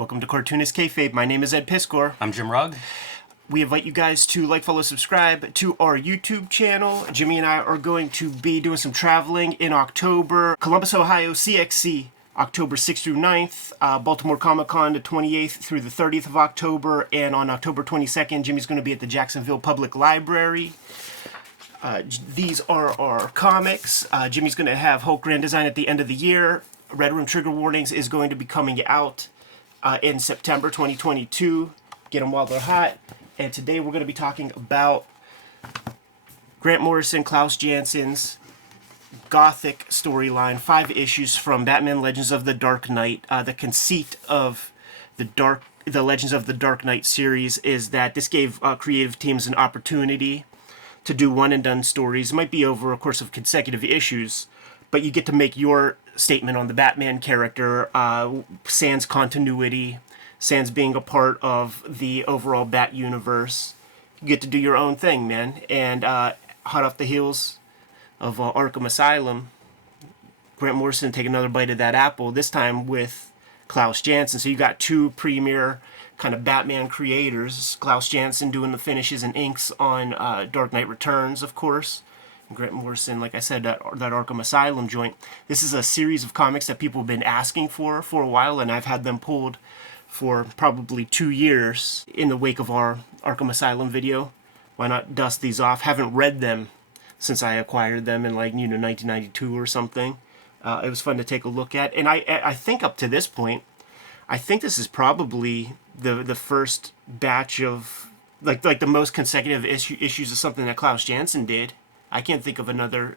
Welcome to Cartoonist Kayfabe. My name is Ed Piskor. I'm Jim Rugg. We invite you guys to like, follow, subscribe to our YouTube channel. Jimmy and I are going to be doing some traveling in October. Columbus, Ohio, CXC, October 6th through 9th. Baltimore Comic-Con, the 28th through the 30th of October. And on October 22nd, Jimmy's going to be at the Jacksonville Public Library. These are our comics. Jimmy's going to have Hulk Grand Design at the end of the year. Red Room Trigger Warnings is going to be coming out in September 2022. Get them while they're hot. And today we're going to be talking about Grant Morrison, KLAUS Janson's Gothic storyline, 5 issues from Batman Legends of the Dark Knight. The conceit of the Legends of the Dark Knight series is that this gave creative teams an opportunity to do one-and-done stories. It might be over a course of consecutive issues, but you get to make your statement on the Batman character, sans continuity, sans being a part of the overall Bat universe. You get to do your own thing, man. And hot off the heels of Arkham Asylum, Grant Morrison take another bite of that apple, this time with KLAUS Janson. So you got 2 premier kind of Batman creators. KLAUS Janson doing the finishes and inks on Dark Knight Returns, of course. And Grant Morrison, like I said, that Arkham Asylum joint. This is a series of comics that people have been asking for a while, and I've had them pulled for probably 2 years in the wake of our Arkham Asylum video. Why not dust these off? Haven't read them since I acquired them in 1992 or something. It was fun to take a look at, and I think up to this point, I think this is probably the first batch of like the most consecutive issues of something that KLAUS Janson did. I can't think of another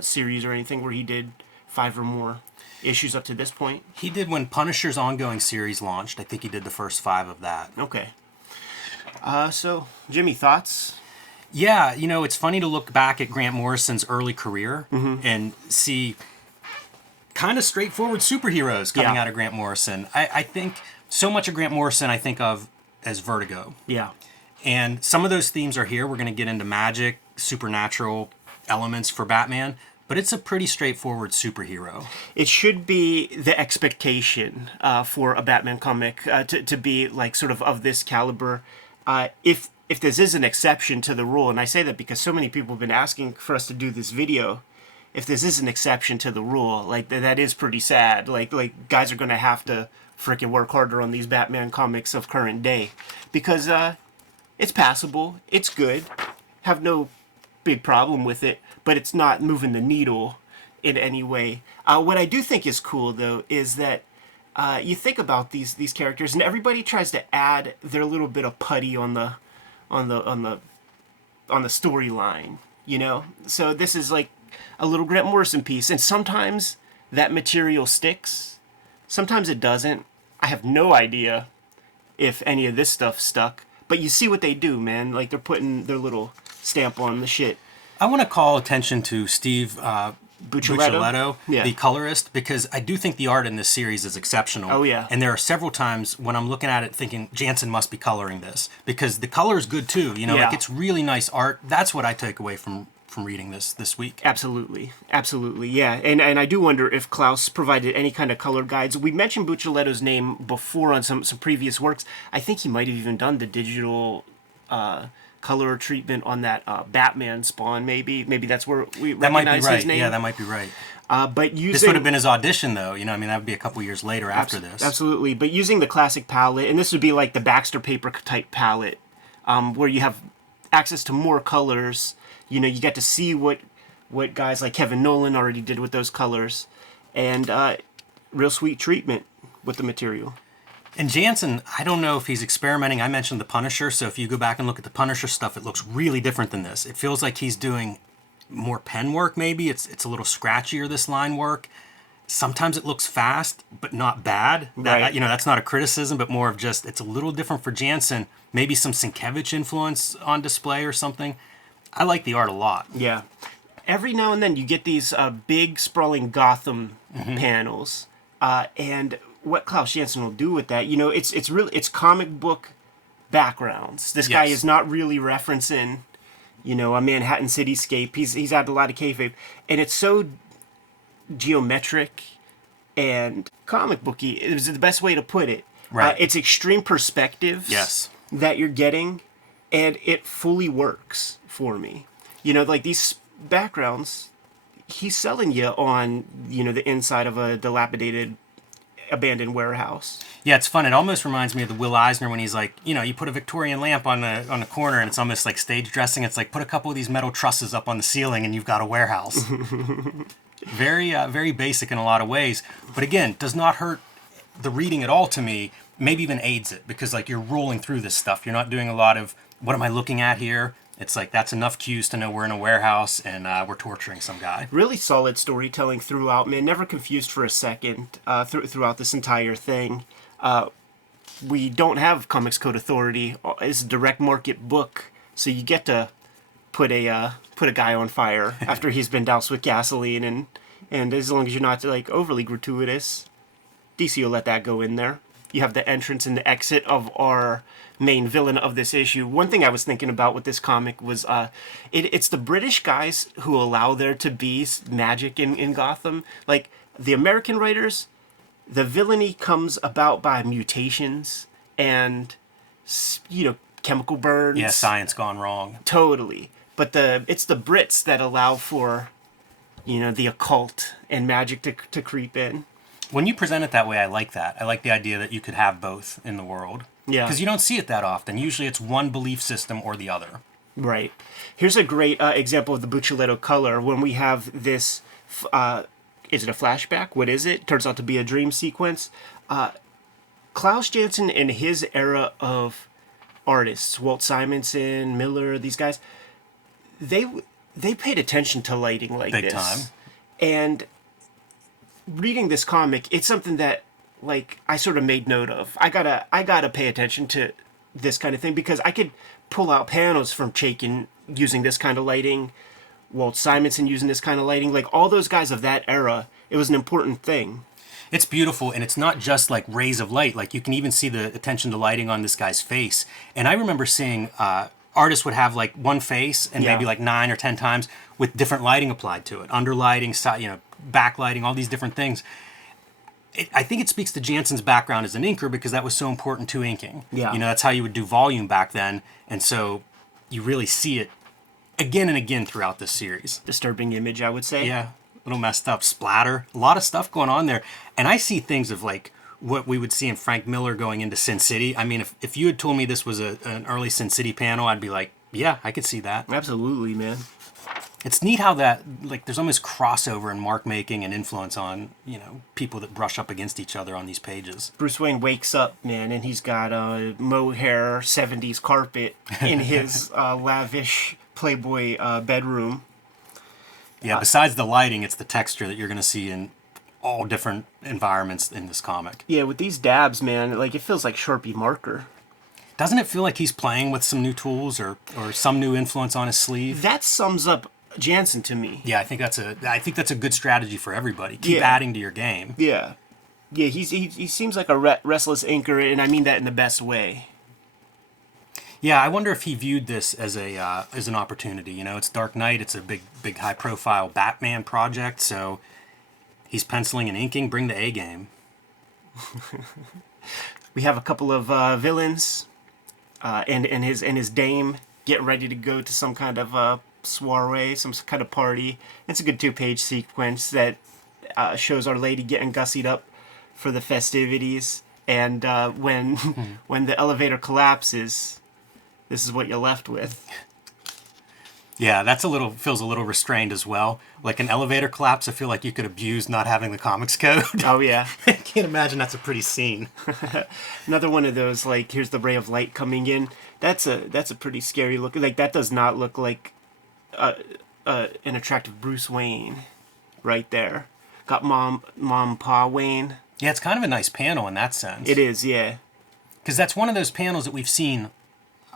series or anything where he did 5 or more issues up to this point. He did when Punisher's ongoing series launched. I think he did the first 5 of that. Okay. So, Jimmy, thoughts? Yeah, it's funny to look back at Grant Morrison's early career and see kind of straightforward superheroes coming out of Grant Morrison. I think so much of Grant Morrison I think of as Vertigo. Yeah. And some of those themes are here. We're going to get into magic, supernatural elements for Batman, but it's a pretty straightforward superhero. It should be the expectation for a Batman comic to be like sort of this caliber. If this is an exception to the rule, and I say that because so many people have been asking for us to do this video, if this is an exception to the rule, like that is pretty sad. Like guys are going to have to freaking work harder on these Batman comics of current day because it's passable, it's good, have no big problem with it, but it's not moving the needle in any way. What I do think is cool though is that you think about these characters, and everybody tries to add their little bit of putty on the storyline, So this is like a little Grant Morrison piece, and sometimes that material sticks, sometimes it doesn't. I have no idea if any of this stuff stuck, but you see what they do, man. Like they're putting their little stamp on the shit. I want to call attention to Steve Buccellato, the colorist, because I do think the art in this series is exceptional. Oh, yeah. And there are several times when I'm looking at it thinking, Janson must be coloring this, because the color is good too. Like it's really nice art. That's what I take away from reading this week. Absolutely. Yeah. And I do wonder if KLAUS provided any kind of color guides. We mentioned Buccellato's name before on some previous works. I think he might have even done the digital color treatment on that Batman Spawn, maybe that's where we recognize his name. Yeah, that might be right. But this would have been his audition, though. That would be a couple years later after this. Absolutely. But using the classic palette, and this would be like the Baxter paper type palette, where you have access to more colors. You get to see what guys like Kevin Nolan already did with those colors, and real sweet treatment with the material. And Janson, I don't know if he's experimenting. I mentioned the Punisher, so if you go back and look at the Punisher stuff, it looks really different than this. It feels like he's doing more pen work, maybe. It's a little scratchier, this line work. Sometimes it looks fast, but not bad. Right. That's not a criticism, but more of just, it's a little different for Janson. Maybe some Sienkiewicz influence on display or something. I like the art a lot. Yeah. Every now and then you get these big, sprawling Gotham panels, and what KLAUS Janson will do with that, it's comic book backgrounds. This guy is not really referencing, a Manhattan cityscape. He's had a lot of kayfabe, and it's so geometric and comic booky is the best way to put it. Right. It's extreme perspectives Yes. that you're getting, and it fully works for me. You know, like these backgrounds, he's selling you on, you know, the inside of a dilapidated, abandoned warehouse. Yeah, it's fun. It almost reminds me of the Will Eisner when he's like, you know, you put a Victorian lamp on the corner and it's almost like stage dressing. It's like put a couple of these metal trusses up on the ceiling and you've got a warehouse. Very basic in a lot of ways, but again, does not hurt the reading at all to me. Maybe even aids it because like you're rolling through this stuff. You're not doing a lot of what am I looking at here. It's like that's enough cues to know we're in a warehouse and we're torturing some guy. Really solid storytelling throughout, man. Never confused for a second throughout this entire thing. We don't have Comics Code Authority. It's a direct market book, so you get to put a guy on fire after he's been doused with gasoline, and as long as you're not like overly gratuitous, DC will let that go in there. You have the entrance and the exit of our main villain of this issue. One thing I was thinking about with this comic was it's the British guys who allow there to be magic in Gotham. Like the American writers, the villainy comes about by mutations and, you know, chemical burns. Yeah, science gone wrong. Totally. But it's the Brits that allow for, you know, the occult and magic to creep in. When you present it that way, I like that. I like the idea that you could have both in the world. Yeah. Because you don't see it that often. Usually it's one belief system or the other. Right. Here's a great example of the Buccioletto color when we have this, is it a flashback? What is it? Turns out to be a dream sequence. KLAUS JANSON in his era of artists, Walt Simonson, Miller, these guys, they paid attention to lighting like Big this. time. And reading this comic, it's something that like I sort of made note of. I gotta pay attention to this kind of thing because I could pull out panels from Chaykin using this kind of lighting, Walt Simonson using this kind of lighting, like all those guys of that era. It was an important thing. It's beautiful, and it's not just like rays of light. Like you can even see the attention to lighting on this guy's face. And I remember seeing artists would have like one face and maybe like 9 or 10 times with different lighting applied to it, underlighting, you know, backlighting, all these different things. I think it speaks to Janson's background as an inker because that was so important to inking. Yeah. You know, that's how you would do volume back then, and so you really see it again and again throughout this series. Disturbing image, I would say. Yeah, a little messed up, splatter, a lot of stuff going on there. And I see things of like what we would see in Frank Miller going into Sin City. I mean, if you had told me this was an early Sin City panel, I'd be like, yeah, I could see that. Absolutely, man. It's neat how that, like, there's almost crossover in mark making and influence on, you know, people that brush up against each other on these pages. Bruce Wayne wakes up, man, and he's got a mohair 70s carpet in his lavish Playboy bedroom. Yeah, besides the lighting, it's the texture that you're going to see in all different environments in this comic. Yeah, with these dabs, man, like it feels like Sharpie marker. Doesn't it feel like he's playing with some new tools or some new influence on his sleeve? That sums up Janson to me. Yeah, I think that's a good strategy for everybody. Keep adding to your game. Yeah. Yeah, he seems like a restless inker, and I mean that in the best way. Yeah, I wonder if he viewed this as an opportunity. You know, it's Dark Knight. It's a big high profile Batman project. So he's penciling and inking. Bring the A game. We have a couple of villains, and his dame getting ready to go to some kind of soiree, some kind of party. It's a good 2-page sequence that shows Our Lady getting gussied up for the festivities, and when the elevator collapses, this is what you're left with. Yeah, feels a little restrained as well. Like an elevator collapse, I feel like you could abuse not having the comics code. Oh yeah. I can't imagine that's a pretty scene. Another one of those, like, here's the ray of light coming in. That's a pretty scary look. Like, that does not look like an attractive Bruce Wayne right there. Got mom, pa Wayne. Yeah, it's kind of a nice panel in that sense. It is, yeah. Because that's one of those panels that we've seen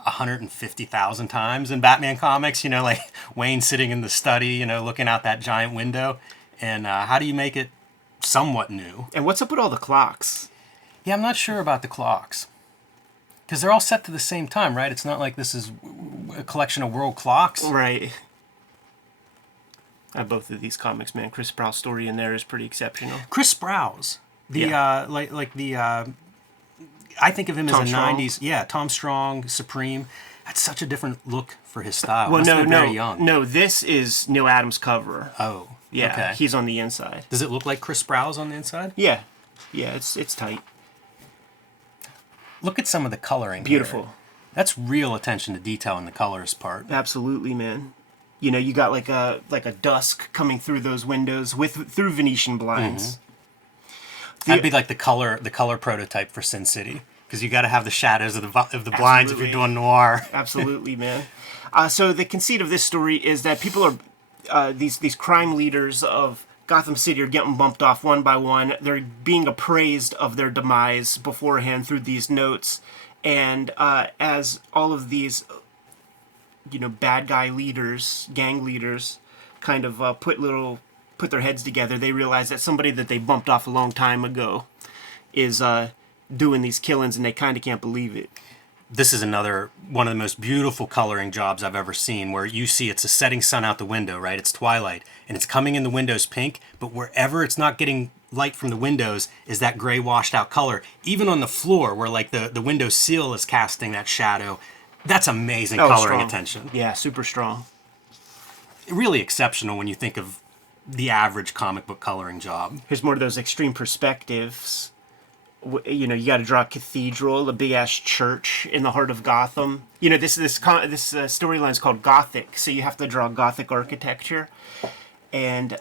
150,000 times in Batman comics, you know, like Wayne sitting in the study, you know, looking out that giant window. And how do you make it somewhat new? And what's up with all the clocks? Yeah, I'm not sure about the clocks. Because they're all set to the same time, right? It's not like this is a collection of world clocks. Right. Both of these comics, man. Chris Sproul's story in there is pretty exceptional. Chris Sprouse. I think of him Tom as a Strong? 90s, yeah, Tom Strong, Supreme. That's such a different look for his style. Well, Must have no, been no, very young. no. This is Neil Adams' cover. Oh, Yeah, okay. he's on the inside. Does it look like Chris Sprouse on the inside? Yeah, yeah. It's tight. Look at some of the coloring. Beautiful. Here. That's real attention to detail in the colors part. Absolutely, man. You know, you got like a dusk coming through those windows through Venetian blinds. That'd be like the color prototype for Sin City, because you got to have the shadows of the blinds if you're doing noir. Absolutely, man. So the conceit of this story is that people are these crime leaders of Gotham City are getting bumped off one by one. They're being appraised of their demise beforehand through these notes, and as all of these, bad guy leaders, gang leaders, kind of put their heads together, they realize that somebody that they bumped off a long time ago is doing these killings, and they kind of can't believe it. This is another one of the most beautiful coloring jobs I've ever seen, where you see it's a setting sun out the window, right? It's twilight, and it's coming in the windows pink, but wherever it's not getting light from the windows is that gray washed out color. Even on the floor, where like the window sill is casting that shadow, that's amazing coloring strong. attention. Yeah, super strong. Really exceptional when you think of the average comic book coloring job. Here's more of those extreme perspectives. You got to draw a cathedral, a big ass church in the heart of Gotham. This storyline is called Gothic, so you have to draw Gothic architecture, and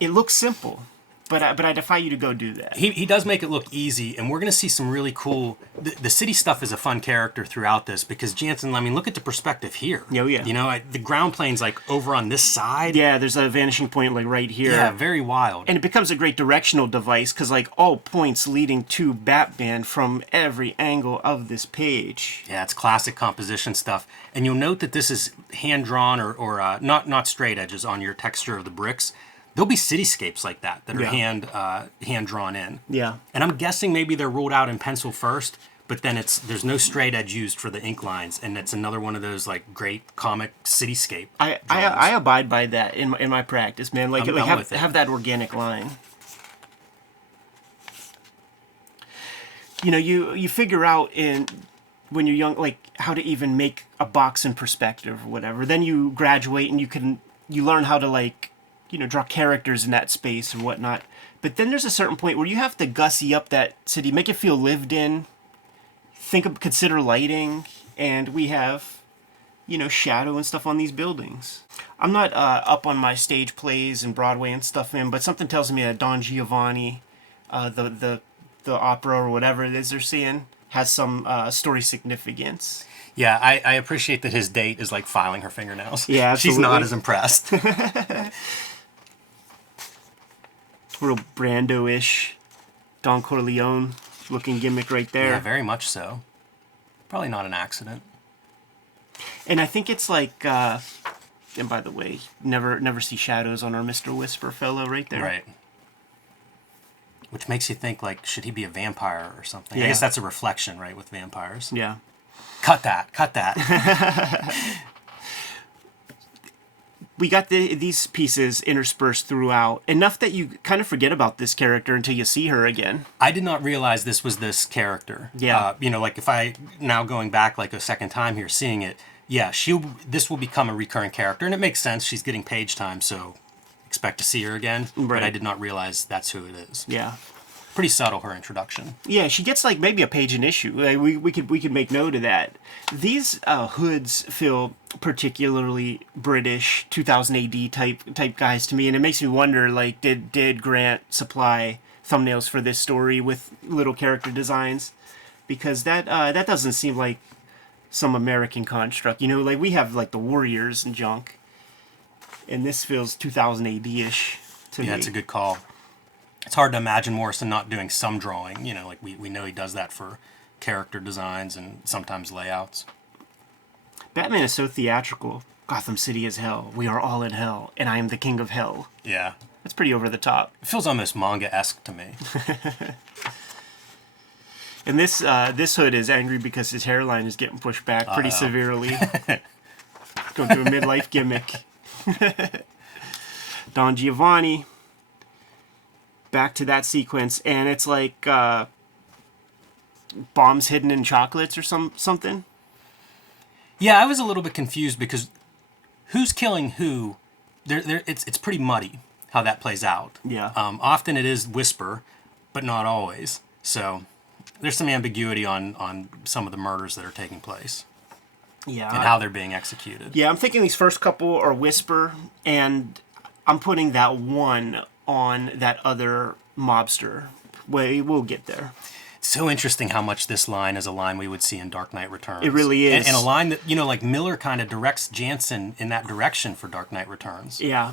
it looks simple, but I defy you to go do that. He does make it look easy, and we're going to see some really cool... The city stuff is a fun character throughout this, because Janson, look at the perspective here. Oh, yeah. The ground plane's like over on this side. Yeah, there's a vanishing point like right here. Yeah, very wild. And it becomes a great directional device, because like all points leading to Batman from every angle of this page. Yeah, it's classic composition stuff. And you'll note that this is hand-drawn or not straight edges on your texture of the bricks. There'll be cityscapes like that are hand drawn in. Yeah. And I'm guessing maybe they're ruled out in pencil first, but then there's no straight edge used for the ink lines, and it's another one of those like great comic cityscape. I abide by that in my practice, man. Like with it. have that organic line. You figure out when you're young, like how to even make a box in perspective or whatever. Then you graduate and you learn how to draw characters in that space or whatnot. But then there's a certain point where you have to gussy up that city, make it feel lived in, consider lighting, and we have, shadow and stuff on these buildings. I'm not up on my stage plays and Broadway and stuff, man, but something tells me that Don Giovanni, the opera or whatever it is they're seeing, has some story significance. Yeah, I appreciate that his date is like filing her fingernails. Yeah, absolutely. She's not as impressed. Real Brando-ish, Don Corleone looking gimmick right there. Yeah, very much so. Probably not an accident. And I think it's like, and by the way, never see shadows on our Mr. Whisper fellow right there. Right. Which makes you think, like, should he be a vampire or something? Yeah. I guess that's a reflection, right, with vampires. Yeah. Cut that. We got these pieces interspersed throughout, enough that you kind of forget about this character until you see her again. I did not realize this was this character. Yeah. Like if I, now going back like a second time here, seeing it, yeah, this will become a recurring character, and it makes sense. She's getting page time, so expect to see her again. Right. But I did not realize that's who it is. Yeah. Pretty subtle, her introduction. Yeah, she gets like maybe a page an issue. Like, we could make note of that. These hoods feel particularly British, 2000 AD type guys to me, and it makes me wonder, like, did Grant supply thumbnails for this story with little character designs? Because that doesn't seem like some American construct. Like we have like the Warriors and junk, and this feels 2000 AD-ish to me. Yeah, it's a good call. It's hard to imagine Morrison not doing some drawing. Like we know he does that for character designs and sometimes layouts. Batman is so theatrical. Gotham City is hell. We are all in hell, and I am the king of hell. Yeah. That's pretty over the top. It feels almost manga-esque to me. And this hood is angry because his hairline is getting pushed back pretty severely. Going through a midlife gimmick. Don Giovanni. Back to that sequence, and it's like bombs hidden in chocolates or something. Yeah, I was a little bit confused because who's killing who? It's pretty muddy how that plays out. Yeah. Often it is Whisper, but not always. So there's some ambiguity on some of the murders that are taking place. Yeah. And how they're being executed. Yeah, I'm thinking these first couple are Whisper, and I'm putting that one on that other mobster. We'll get there. So interesting how much this line is a line we would see in Dark Knight Returns. It really is. And a line that, like Miller kind of directs Janson in that direction for Dark Knight Returns. Yeah,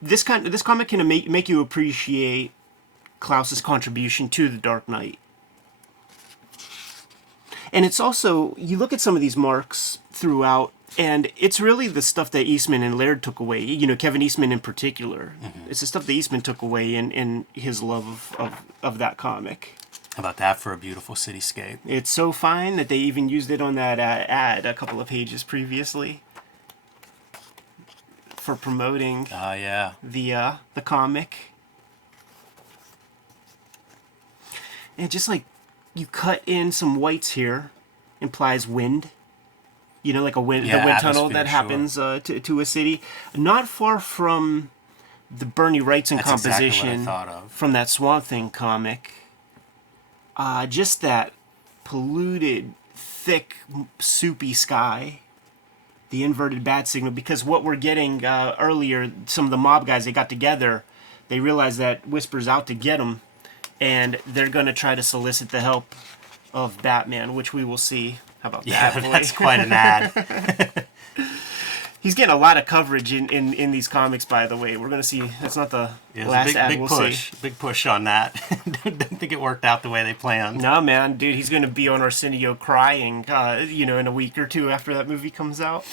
this comic can make you appreciate Klaus's contribution to the Dark Knight. And it's also, you look at some of these marks throughout, and it's really the stuff that Eastman and Laird took away. Kevin Eastman in particular. Mm-hmm. It's the stuff that Eastman took away in his love of that comic. How about that for a beautiful cityscape? It's so fine that they even used it on that ad a couple of pages previously for promoting the comic. And just like you cut in some whites here, implies wind. Like a wind, the wind tunnel that happens to a city. Not far from the Bernie Wrightson composition exactly what I thought of. From that Swamp Thing comic. Just that polluted, thick, soupy sky. The inverted bat signal. Because what we're getting earlier, some of the mob guys, they got together. They realized that Whisper's out to get them. And they're going to try to solicit the help of Batman, which we will see. How about that, boy? That's quite an ad. He's getting a lot of coverage in these comics, by the way. We're going to see. That's not the last ad we'll see. Big push on that. Didn't think it worked out the way they planned. No, man. Dude, he's going to be on Arsenio crying, in a week or two after that movie comes out.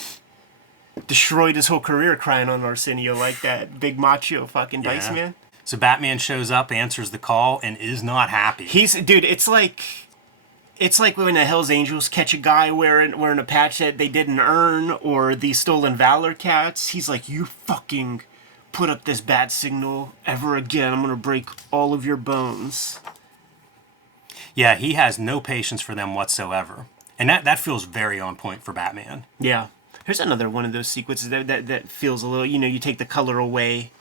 Destroyed his whole career crying on Arsenio like that. Big macho fucking Dice Man. So Batman shows up, answers the call, and is not happy. Dude, it's like when the Hells Angels catch a guy wearing a patch that they didn't earn, or the Stolen Valor cats. He's like, you fucking put up this bat signal ever again, I'm gonna break all of your bones. Yeah, he has no patience for them whatsoever. And that feels very on point for Batman. Yeah. Here's another one of those sequences that feels a little, you take the color away.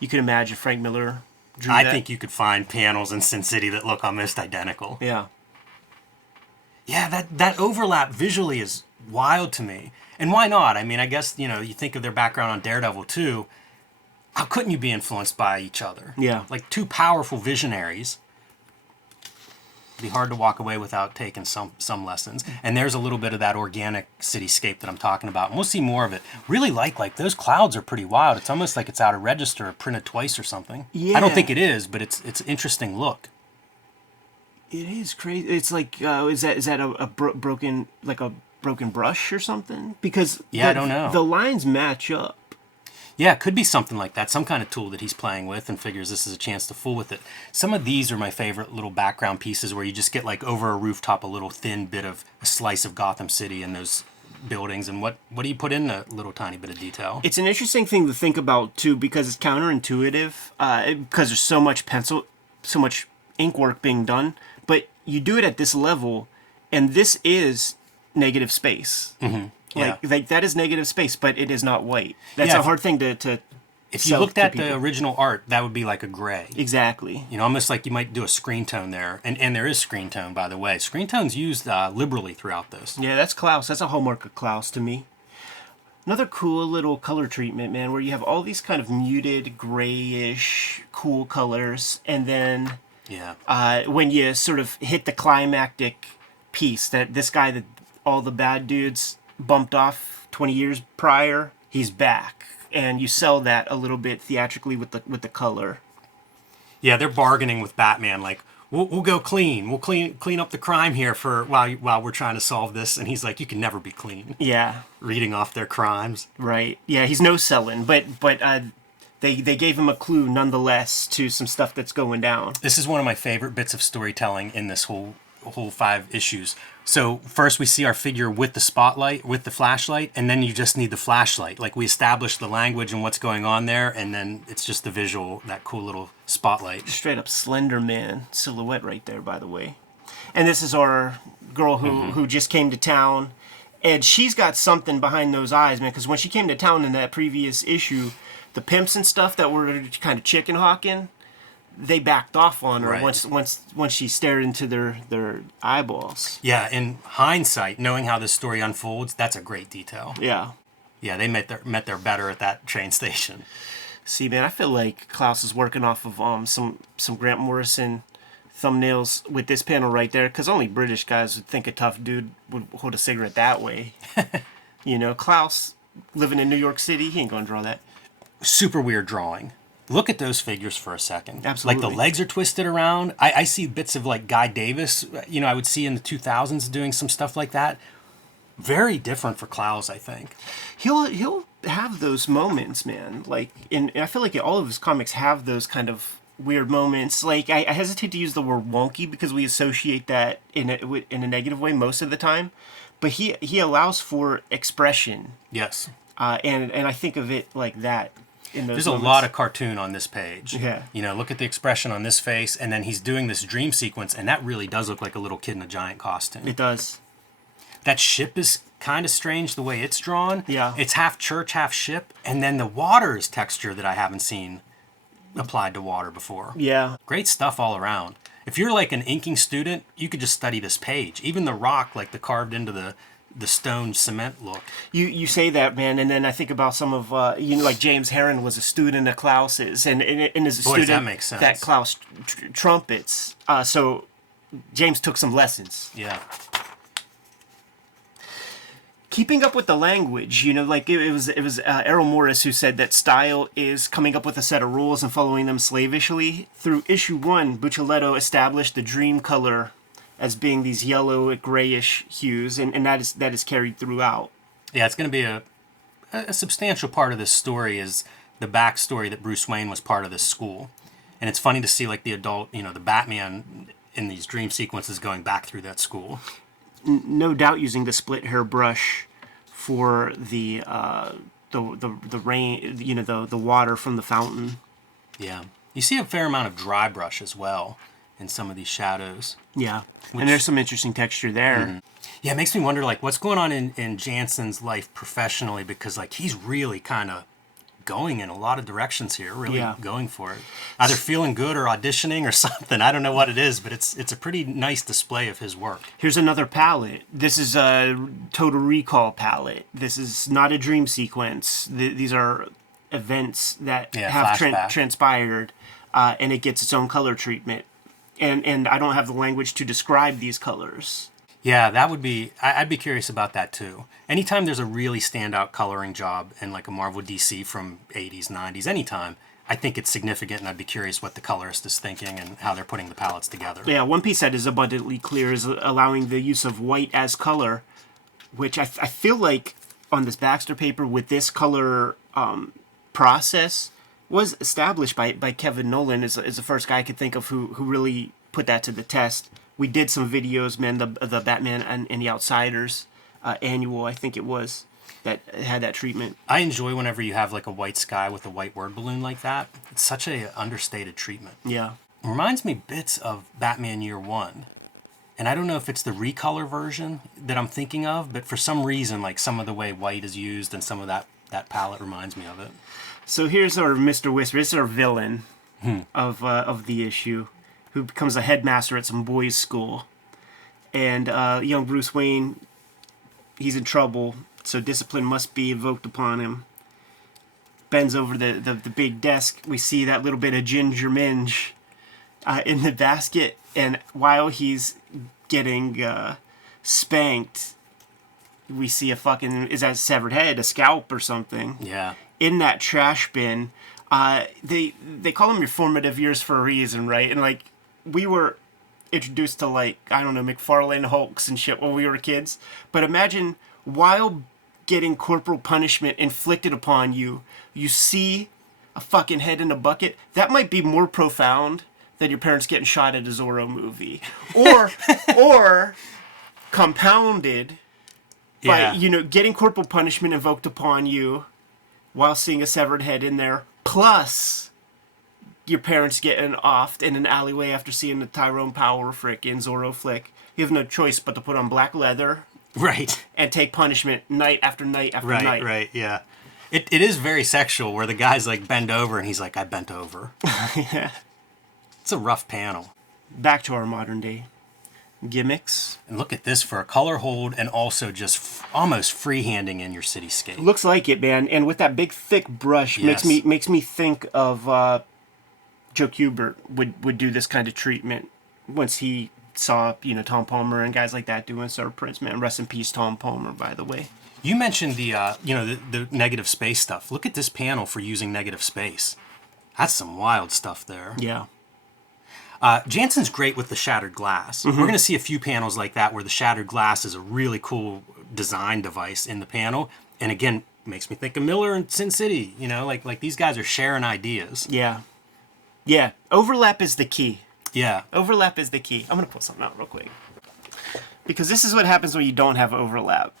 You could imagine Frank Miller drew that. I think you could find panels in Sin City that look almost identical. Yeah. Yeah, that overlap visually is wild to me. And why not? I mean, I guess, you think of their background on Daredevil too. How couldn't you be influenced by each other? Yeah. Like two powerful visionaries. It'd be hard to walk away without taking some lessons. And there's a little bit of that organic cityscape that I'm talking about. And we'll see more of it. Really like those clouds are pretty wild. It's almost like it's out of register or printed twice or something. Yeah. I don't think it is, but it's an interesting look. It is crazy. It's like, is that a broken brush or something? Because I don't know. The lines match up. Yeah, it could be something like that. Some kind of tool that he's playing with and figures this is a chance to fool with it. Some of these are my favorite little background pieces where you just get like over a rooftop a little thin bit of a slice of Gotham City and those buildings. And what do you put in a little tiny bit of detail? It's an interesting thing to think about too, because it's counterintuitive. Because there's so much ink work being done. But you do it at this level, and this is negative space. Mm-hmm. Yeah. Like that is negative space, but it is not white. That's a hard thing to if you looked at the original art, that would be like a gray. Exactly. Almost like you might do a screen tone there. And there is screen tone, by the way. Screen tone's used liberally throughout this. Yeah, that's Klaus. That's a hallmark of Klaus to me. Another cool little color treatment, man, where you have all these kind of muted, grayish, cool colors, and then when you sort of hit the climactic piece, that this guy that all the bad dudes bumped off 20 years prior, he's back, and you sell that a little bit theatrically with the color. Yeah, they're bargaining with Batman, like we'll go clean, we'll clean up the crime here for while we're trying to solve this, and he's like, you can never be clean. Yeah, reading off their crimes. Right. Yeah, he's no selling, but they gave him a clue nonetheless to some stuff that's going down. This is one of my favorite bits of storytelling in this whole 5 issues. So first we see our figure with the spotlight, with the flashlight, and then you just need the flashlight. Like we establish the language and what's going on there, and then it's just the visual, that cool little spotlight. Straight up Slender Man silhouette right there, by the way. And this is our girl who just came to town. And she's got something behind those eyes, man, because when she came to town in that previous issue, the pimps and stuff that were kind of chicken hawking, they backed off on her once she stared into their eyeballs. Yeah, in hindsight, knowing how this story unfolds, that's a great detail. Yeah. Yeah, they met their better at that train station. See, man, I feel like Klaus is working off of some Grant Morrison thumbnails with this panel right there, because only British guys would think a tough dude would hold a cigarette that way. You know, Klaus, living in New York City, he ain't gonna draw that. Super weird drawing. Look at those figures for a second. Absolutely. Like the legs are twisted around. I see bits of like Guy Davis, you know, I would see in the 2000s doing some stuff like that. Very different for Klaus, I think. He'll have those moments, man. Like, I feel like all of his comics have those kind of weird moments. Like, I hesitate to use the word wonky because we associate that in a negative way most of the time. But he allows for expression. Yes. And I think of it like that. There's a lot of cartoon on this page. Yeah. You know, look at the expression on this face, and then he's doing this dream sequence, and that really does look like a little kid in a giant costume. It does. That ship is kind of strange the way it's drawn. Yeah. It's half church, half ship, and then the water is texture that I haven't seen applied to water before. Yeah. Great stuff all around. If you're like an inking student, you could just study this page. Even the rock, like the carved into the stone cement look. You say that, man, and then I think about some of like James Heron was a student of Klaus's, and is a Boy, does student that make sense. that Klaus trumpets. So James took some lessons. Yeah. Keeping up with the language, you know, like it was Errol Morris who said that style is coming up with a set of rules and following them slavishly. Through issue 1, Buccioletto established the dream color as being these yellow grayish hues, and that is carried throughout. Yeah, it's going to be a substantial part of this story is the backstory that Bruce Wayne was part of this school. And it's funny to see like the adult, you know, the Batman in these dream sequences going back through that school. No doubt using the split hair brush for the rain, you know, the water from the fountain. Yeah. You see a fair amount of dry brush as well in some of these shadows. Yeah. And there's some interesting texture there. Mm-hmm. Yeah, it makes me wonder, like, what's going on in Janson's life professionally, because, like, he's really kind of going in a lot of directions here, really going for it. Either feeling good or auditioning or something. I don't know what it is, but it's a pretty nice display of his work. Here's another palette. This is a Total Recall palette. This is not a dream sequence. These are events that have transpired, and it gets its own color treatment. And I don't have the language to describe these colors. Yeah, that would be... I'd be curious about that, too. Anytime there's a really standout coloring job in, like, a Marvel DC from 80s, 90s, anytime, I think it's significant, and I'd be curious what the colorist is thinking and how they're putting the palettes together. Yeah, one piece that is abundantly clear is allowing the use of white as color, which I feel like on this Baxter paper with this color process was established by Kevin Nolan is the first guy I could think of who really put that to the test. We did some videos, man, the Batman and the Outsiders annual, I think it was, that had that treatment. I enjoy whenever you have like a white sky with a white word balloon like that. It's such a understated treatment. Yeah. It reminds me bits of Batman Year One. And I don't know if it's the recolor version that I'm thinking of, but for some reason, like some of the way white is used and some of that palette reminds me of it. So here's our Mr. Whisper. This is our villain of the issue, who becomes a headmaster at some boys' school. And young Bruce Wayne, he's in trouble, so discipline must be invoked upon him. Bends over the big desk. We see that little bit of ginger minge in the basket. And while he's getting spanked, we see is that a severed head, a scalp or something? Yeah. In that trash bin. They call them your formative years for a reason, right? And like, we were introduced to, like, I don't know, McFarlane Hulks and shit when we were kids. But imagine, while getting corporal punishment inflicted upon you, you see a fucking head in a bucket. That might be more profound than your parents getting shot at a Zorro movie. Or compounded by, you know, getting corporal punishment invoked upon you while seeing a severed head in there, plus your parents getting offed in an alleyway after seeing the Tyrone Power frickin' Zorro flick. you have no choice but to put on black leather Right. and take punishment night after night after night. Right, yeah. It is very sexual where the guy's like bend over and he's like, I bent over. Yeah. It's a rough panel. Back to our modern day gimmicks. And look at this for a color hold and also just almost freehanding in your cityscape. Looks like it, man. And with that big thick brush, Yes. makes me think of Joe Kubert would do this kind of treatment once he saw, Tom Palmer and guys like that doing Sir Prince, man. Rest in peace, Tom Palmer, by the way. You mentioned the negative space stuff. Look at this panel for using negative space. That's some wild stuff there. Yeah. Janson's great with the shattered glass. We're going to see a few panels like that where the shattered glass is a really cool design device in the panel. And again, makes me think of Miller and Sin City. Like these guys are sharing ideas. Yeah. Yeah. Overlap is the key. Yeah. Overlap is the key. I'm going to pull something out real quick. Because this is what happens when you don't have overlap.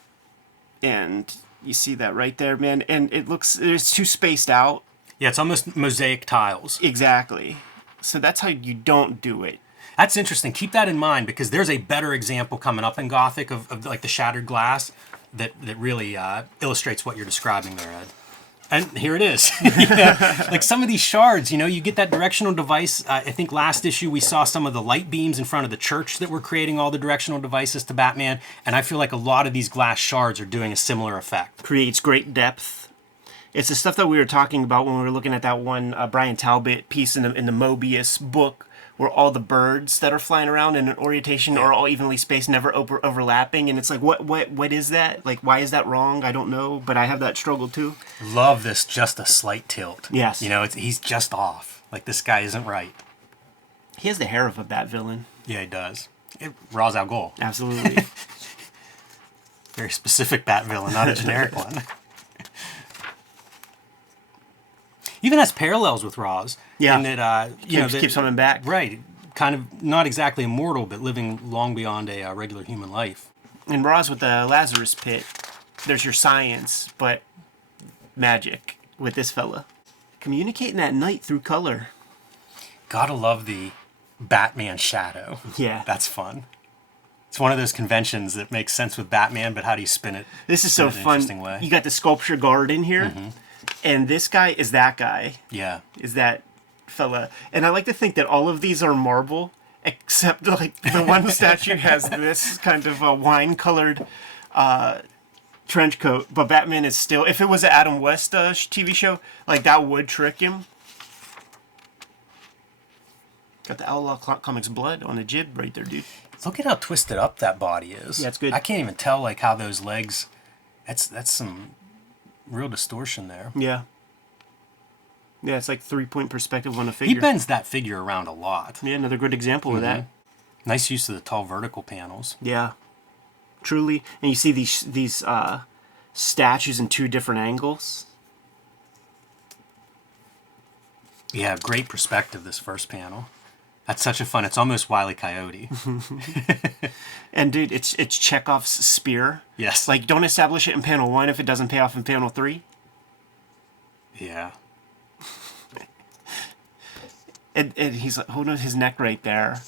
And you see that right there, man. And it's too spaced out. Yeah, it's almost mosaic tiles. Exactly. So that's how you don't do it. That's interesting. Keep that in mind because there's a better example coming up in Gothic of like the shattered glass that really illustrates what you're describing there, Ed. And here it is. Yeah. Like some of these shards, you get that directional device. I think last issue we saw some of the light beams in front of the church that were creating all the directional devices to Batman. And I feel like a lot of these glass shards are doing a similar effect. Creates great depth. It's the stuff that we were talking about when we were looking at that one Brian Talbot piece in the Mobius book, where all the birds that are flying around in an orientation are all evenly spaced, never overlapping, and it's like, what is that? Like, why is that wrong? I don't know, but I have that struggle too. Love this, just a slight tilt. Yes. He's just off. Like this guy isn't right. He has the hair of a Bat villain. Yeah, he does. Ra's al Ghul. Absolutely. Very specific Bat villain, not a generic one. Even has parallels with Ra's. Yeah. And that, Keeps coming back. Right. Kind of not exactly immortal, but living long beyond a regular human life. In Ra's with the Lazarus Pit, there's your science, but magic with this fella. Communicating at night through color. Gotta love the Batman shadow. Yeah. That's fun. It's one of those conventions that makes sense with Batman, but how do you spin it? This is so in an fun. interesting way? You got the sculpture guard in here. Mm-hmm. And this guy is that guy. Yeah. Is that fella. And I like to think that all of these are marble, except like the one statue has this kind of wine-colored trench coat. But Batman is still... If it was an Adam West TV show, like that would trick him. Got the Outlaw Comics blood on the jib right there, dude. Look at how twisted up that body is. Yeah, it's good. I can't even tell like how those legs... That's some... real distortion there. Yeah. Yeah, it's like 3-point perspective on a figure. He bends that figure around a lot. Yeah, another good example of that. Nice use of the tall vertical panels. Yeah. Truly. And you see these statues in two different angles. Yeah, great perspective, this first panel. That's such a fun... It's almost Wile E. Coyote. And dude, it's Chekhov's spear. Yes. Like, don't establish it in panel 1 if it doesn't pay off in panel 3. Yeah. And he's like holding his neck right there.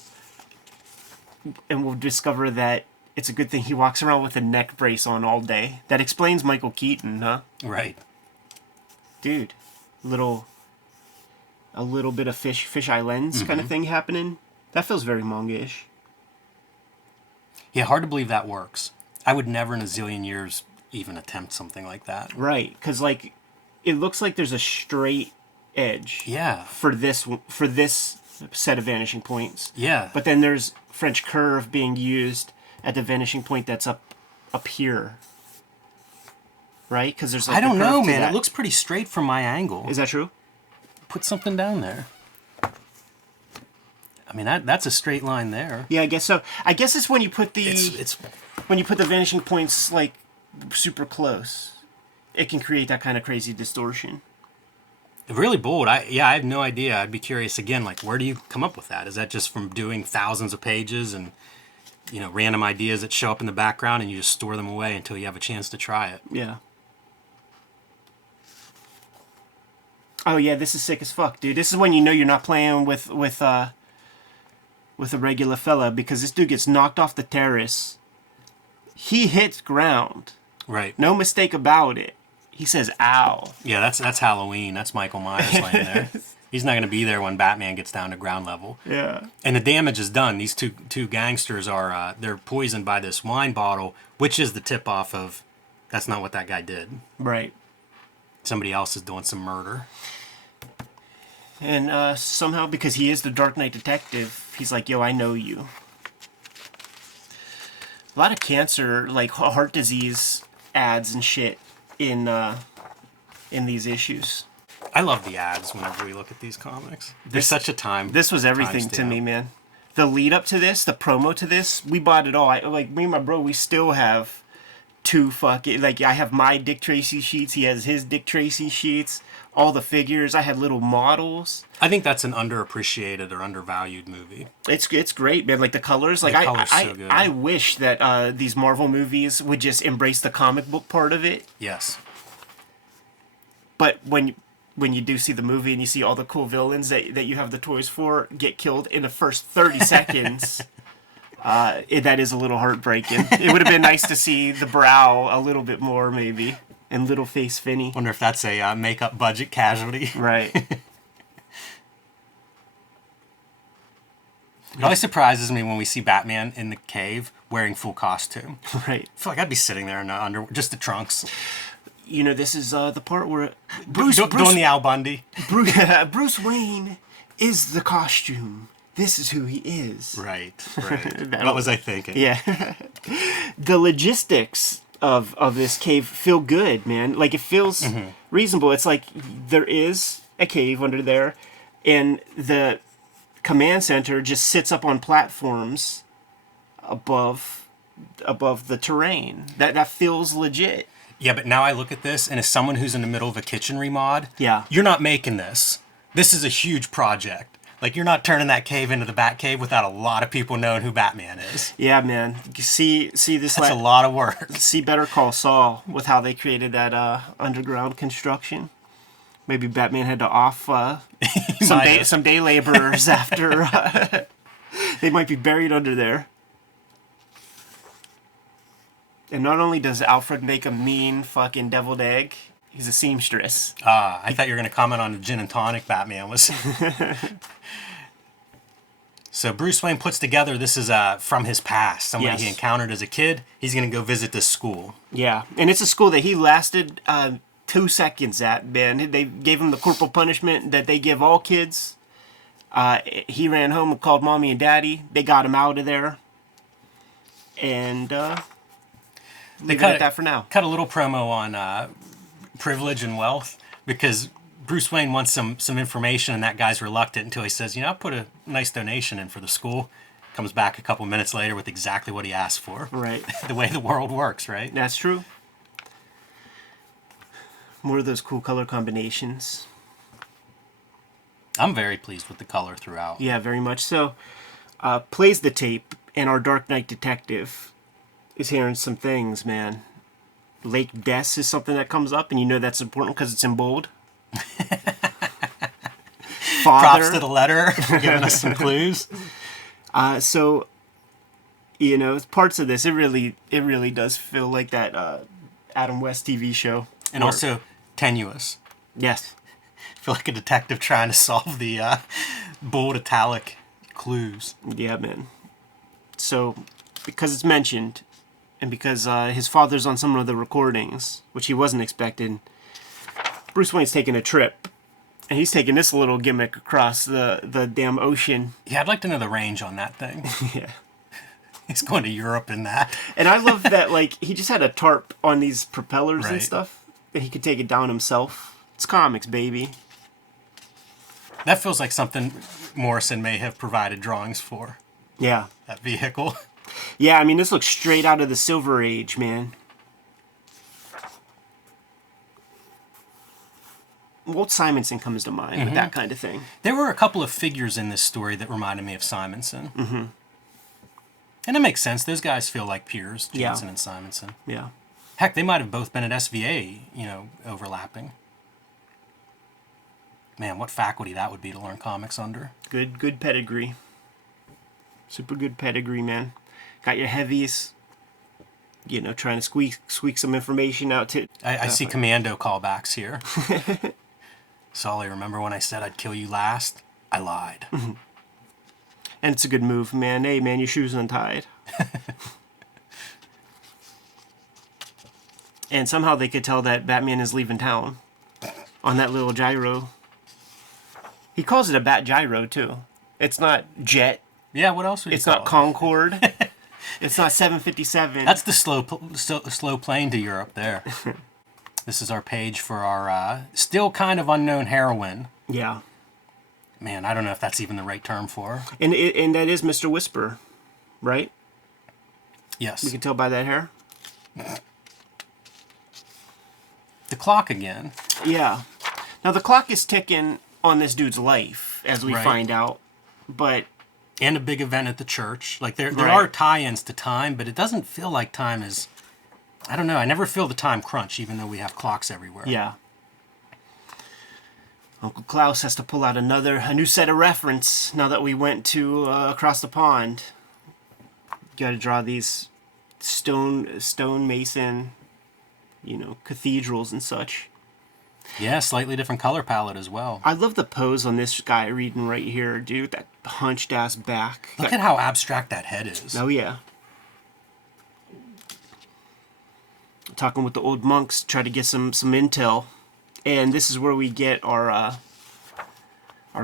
And we'll discover that it's a good thing he walks around with a neck brace on all day. That explains Michael Keaton, huh? Right. Dude, a little bit of fisheye lens kind of thing happening. That feels very manga-ish. Yeah, hard to believe that works. I would never in a zillion years even attempt something like that. Right, because like it looks like there's a straight edge. Yeah. For this set of vanishing points. Yeah. But then there's French curve being used at the vanishing point that's up here. Right? Because there's like I don't know, to man. that. It looks pretty straight from my angle. Is that true? Put something down there. I mean, that's a straight line there. Yeah, I guess so. I guess it's when you put the It's when you put the vanishing points like super close, it can create that kind of crazy distortion. really bold. I have no idea. I'd be curious again, like where do you come up with that? Is that just from doing thousands of pages and random ideas that show up in the background and you just store them away until you have a chance to try it? Yeah. Oh yeah, this is sick as fuck, dude. This is when you know you're not playing with with a regular fella because this dude gets knocked off the terrace. He hits ground. Right. No mistake about it. He says, ow. Yeah, that's Halloween. That's Michael Myers laying there. He's not going to be there when Batman gets down to ground level. Yeah. And the damage is done. These two gangsters are they're poisoned by this wine bottle, which is the tip off of that's not what that guy did. Right. Somebody else is doing some murder. And somehow, because he is the Dark Knight detective, he's like, yo, I know you. A lot of cancer, like heart disease ads and shit in these issues. I love the ads whenever we look at these comics. There's such a time. This was everything to me, man. The lead up to this, the promo to this, we bought it all. Like, me and my bro, we still have two fucking... Like, I have my Dick Tracy sheets. He has his Dick Tracy sheets. All the figures. I had little models. I think that's an underappreciated or undervalued movie. It's great, man. Like, the colors. Like, so good. I wish that these Marvel movies would just embrace the comic book part of it. Yes. But when you do see the movie and you see all the cool villains that you have the toys for get killed in the first 30 seconds, that is a little heartbreaking. It would have been nice to see the Brow a little bit more, maybe, and Little Face Finney. Wonder if that's a makeup budget casualty. Right. It always surprises me when we see Batman in the cave wearing full costume. Right. I feel like I'd be sitting there in just the trunks. You know, this is the part where doing the Al Bundy. Bruce Wayne is the costume. This is who he is. Right. What was I thinking? Yeah. The logistics of this cave feel good, man. Like, it feels reasonable. It's like there is a cave under there, and the command center just sits up on platforms above the terrain. That feels legit. Yeah, but now I look at this, and as someone who's in the middle of a kitchen remod, Yeah. you're not making this. This is a huge project. Like, you're not turning that cave into the Bat Cave without a lot of people knowing who Batman is. Yeah, man. You see this. That's a lot of work. See Better Call Saul with how they created that underground construction. Maybe Batman had to off some day laborers after they might be buried under there. And not only does Alfred make a mean fucking deviled egg, he's a seamstress. I thought you were going to comment on the gin and tonic Batman was. So Bruce Wayne puts together, this is from his past, somebody he encountered as a kid. He's going to go visit this school. Yeah, and it's a school that he lasted 2 seconds at, man. They gave him the corporal punishment that they give all kids. He ran home and called mommy and daddy. They got him out of there. And... They cut that for now. Cut a little promo on privilege and wealth because Bruce Wayne wants some information and that guy's reluctant until he says, I'll put a nice donation in for the school. Comes back a couple minutes later with exactly what he asked for. Right. The way the world works, right? That's true. More of those cool color combinations. I'm very pleased with the color throughout. Yeah, very much so. Plays the tape, and our Dark Knight detective is hearing some things, man. Lake Des is something that comes up, and you know that's important because it's in bold. Props to the letter for giving us some clues. So, parts of this, it really does feel like that Adam West TV show. And also tenuous. Yes. I feel like a detective trying to solve the bold italic clues. Yeah, man. So, because it's mentioned, and because his father's on some of the recordings, which he wasn't expecting, Bruce Wayne's taking a trip. And he's taking this little gimmick across the damn ocean. Yeah, I'd like to know the range on that thing. Yeah. He's going to Europe in that. And I love that, like, he just had a tarp on these propellers and Right. stuff. And he could take it down himself. It's comics, baby. That feels like something Morrison may have provided drawings for. Yeah. That vehicle. Yeah, I mean, this looks straight out of the Silver Age, man. Walt Simonson comes to mind with that kind of thing. There were a couple of figures in this story that reminded me of Simonson. Mm-hmm. And it makes sense. Those guys feel like peers, Janson and Simonson. Yeah. Heck, they might have both been at SVA, overlapping. Man, what faculty that would be to learn comics under. Good pedigree. Super good pedigree, man. Got your heavies. You know, trying to squeak some information out to... I see commando callbacks here. Sully, remember when I said I'd kill you last? I lied. And it's a good move, man. Hey, man, your shoe's untied. And somehow they could tell that Batman is leaving town on that little gyro. He calls it a Bat Gyro, too. It's not Jet. Yeah, what else would you It's call not Concorde. It's not 757. That's the slow plane to Europe there. This is our page for our still kind of unknown heroine. Yeah. Man, I don't know if that's even the right term for her. And that is Mr. Whisper, right? Yes. We can tell by that hair. The clock again. Yeah. Now, the clock is ticking on this dude's life, as we find out. But... And a big event at the church. Like, there Right. are tie-ins to time, but it doesn't feel like time is... I don't know. I never feel the time crunch, even though we have clocks everywhere. Yeah. Uncle Klaus has to pull out a new set of reference now that we went to across the pond. Got to draw these stone mason, you know, cathedrals and such. Yeah, slightly different color palette as well. I love the pose on this guy reading right here, dude. That hunched ass back. Look at how abstract that head is. Oh yeah. Talking with the old monks, try to get some intel, and this is where we get our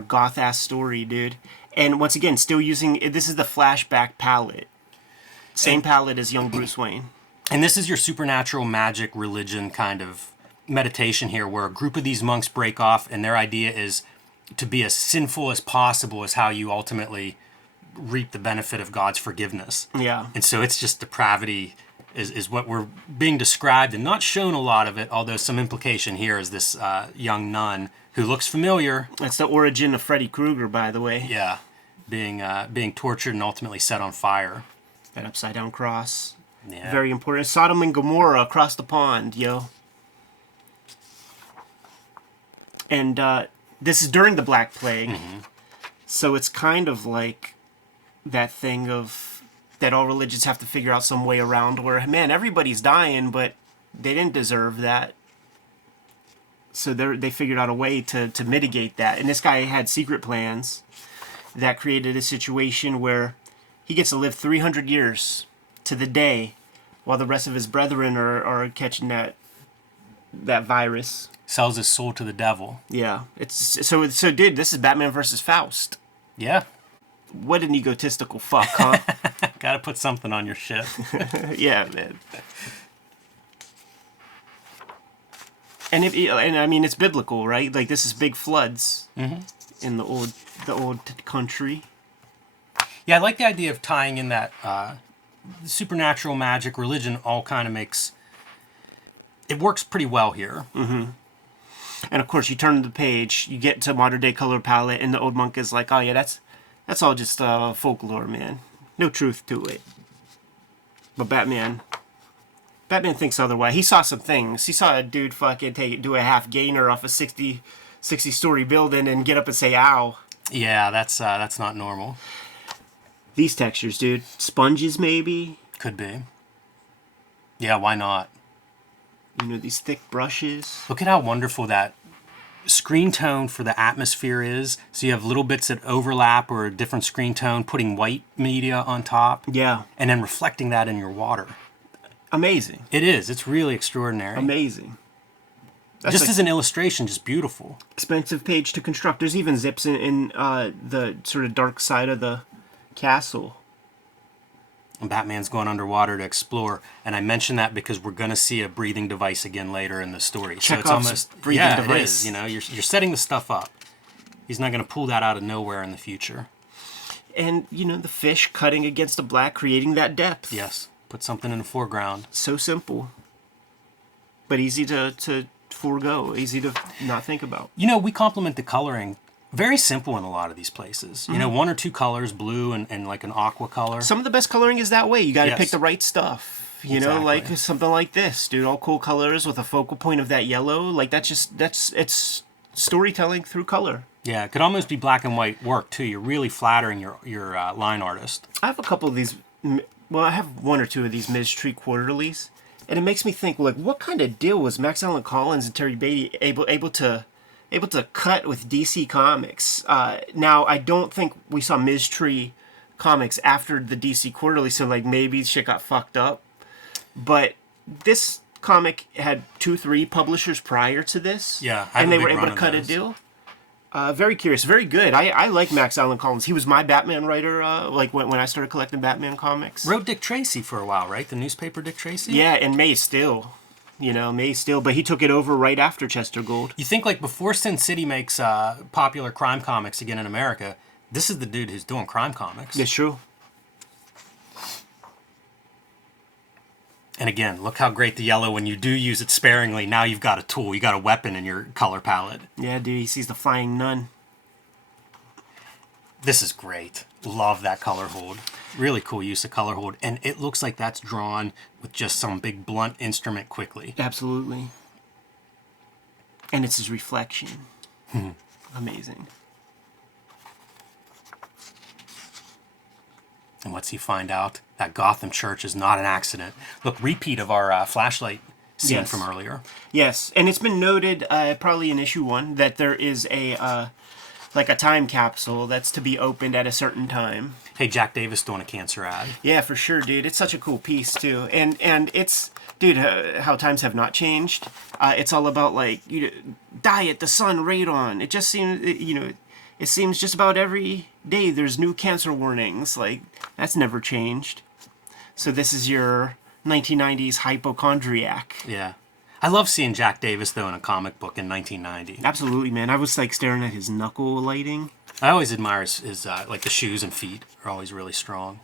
goth ass story, dude. And once again, still using this is the flashback palette, same palette as young Bruce Wayne. And this is your supernatural magic religion kind of meditation here, where a group of these monks break off, and their idea is to be as sinful as possible is how you ultimately reap the benefit of God's forgiveness. Yeah. And so it's just depravity is what we're being described, and not shown a lot of it, although some implication here is this young nun who looks familiar. That's the origin of Freddy Krueger, by the way. Yeah. Being tortured and ultimately set on fire. That upside down cross. Yeah. Very important. Sodom and Gomorrah across the pond, yo. And this is during the Black Plague. Mm-hmm. So it's kind of like that thing of that all religions have to figure out some way around where, man, everybody's dying, but they didn't deserve that. So they figured out a way to mitigate that. And this guy had secret plans that created a situation where he gets to live 300 years to the day while the rest of his brethren are catching that virus. Sells his soul to the devil. Yeah. So dude, this is Batman versus Faust. Yeah. What an egotistical fuck, huh? Gotta put something on your ship. Yeah, man. And I mean, it's biblical, right? Like, this is big floods in the old country. Yeah, I like the idea of tying in that supernatural magic religion. All kind of makes it works pretty well here. Mm-hmm. And of course, you turn the page, you get to modern day color palette, and the old monk is like, "Oh yeah, that's all just folklore, man. No truth to it." But Batman thinks otherwise. He saw some things. He saw a dude fucking do a half gainer off a 60-story building and get up and say, "Ow." Yeah, that's not normal. These textures, dude. Sponges, maybe? Could be. Yeah, why not? You know, these thick brushes. Look at how wonderful that screen tone for the atmosphere is. So you have little bits that overlap or a different screen tone, putting white media on top. Yeah. And then reflecting that in your water. Amazing. It is. It's really extraordinary. Amazing. That's just as an illustration, just beautiful. Expensive page to construct. There's even zips in the sort of dark side of the castle. And Batman's going underwater to explore. And I mention that because we're going to see a breathing device again later in the story. Chekhov's so it's almost breathing device. It is. You know, you're setting the stuff up. He's not going to pull that out of nowhere in the future. And, you know, the fish cutting against the black, creating that depth. Yes. Put something in the foreground. So simple. But easy to forego. Easy to not think about. You know, we compliment the coloring. Very simple in a lot of these places. You know, one or two colors, blue and like an aqua color. Some of the best coloring is that way. You got to pick the right stuff. You know, like something like this, dude. All cool colors with a focal point of that yellow. Like, it's storytelling through color. Yeah, it could almost be black and white work too. You're really flattering your line artist. I have a couple of these. Well, I have one or two of these Ms. Tree quarterlies, and it makes me think, like, what kind of deal was Max Allan Collins and Terry Beatty able to cut with DC Comics? Now, I don't think we saw Ms. Tree comics after the DC Quarterly, so like maybe shit got fucked up. But this comic had 2-3 publishers prior to this. Yeah, and they were able to cut a deal. Very curious, very good. I like Max Allan Collins. He was my Batman writer, like when I started collecting Batman comics. Wrote Dick Tracy for a while, right? The newspaper Dick Tracy? Yeah, and May still. May still, but he took it over right after Chester Gould. You think, like, before Sin City makes popular crime comics again in America, this is the dude who's doing crime comics. It's true. And again, look how great the yellow, when you do use it sparingly, now you've got a tool, you got a weapon in your color palette. Yeah, dude, he sees the flying nun. This is great. Love that color hold. Really cool use of color hold. And it looks like that's drawn with just some big blunt instrument quickly. Absolutely. And it's his reflection. Amazing. And what's he find out? That Gotham Church is not an accident. Look, repeat of our flashlight scene from earlier. Yes, and it's been noted, probably in issue 1, that there is a time capsule that's to be opened at a certain time. Hey, Jack Davis doing a cancer ad. Yeah, for sure, dude. It's such a cool piece too, and it's, dude, how times have not changed. It's all about like diet, the sun, radon. It just seems, it seems just about every day there's new cancer warnings. Like that's never changed. So this is your 1990s hypochondriac. Yeah. I love seeing Jack Davis, though, in a comic book in 1990. Absolutely, man. I was, like, staring at his knuckle lighting. I always admire his like, the shoes and feet are always really strong.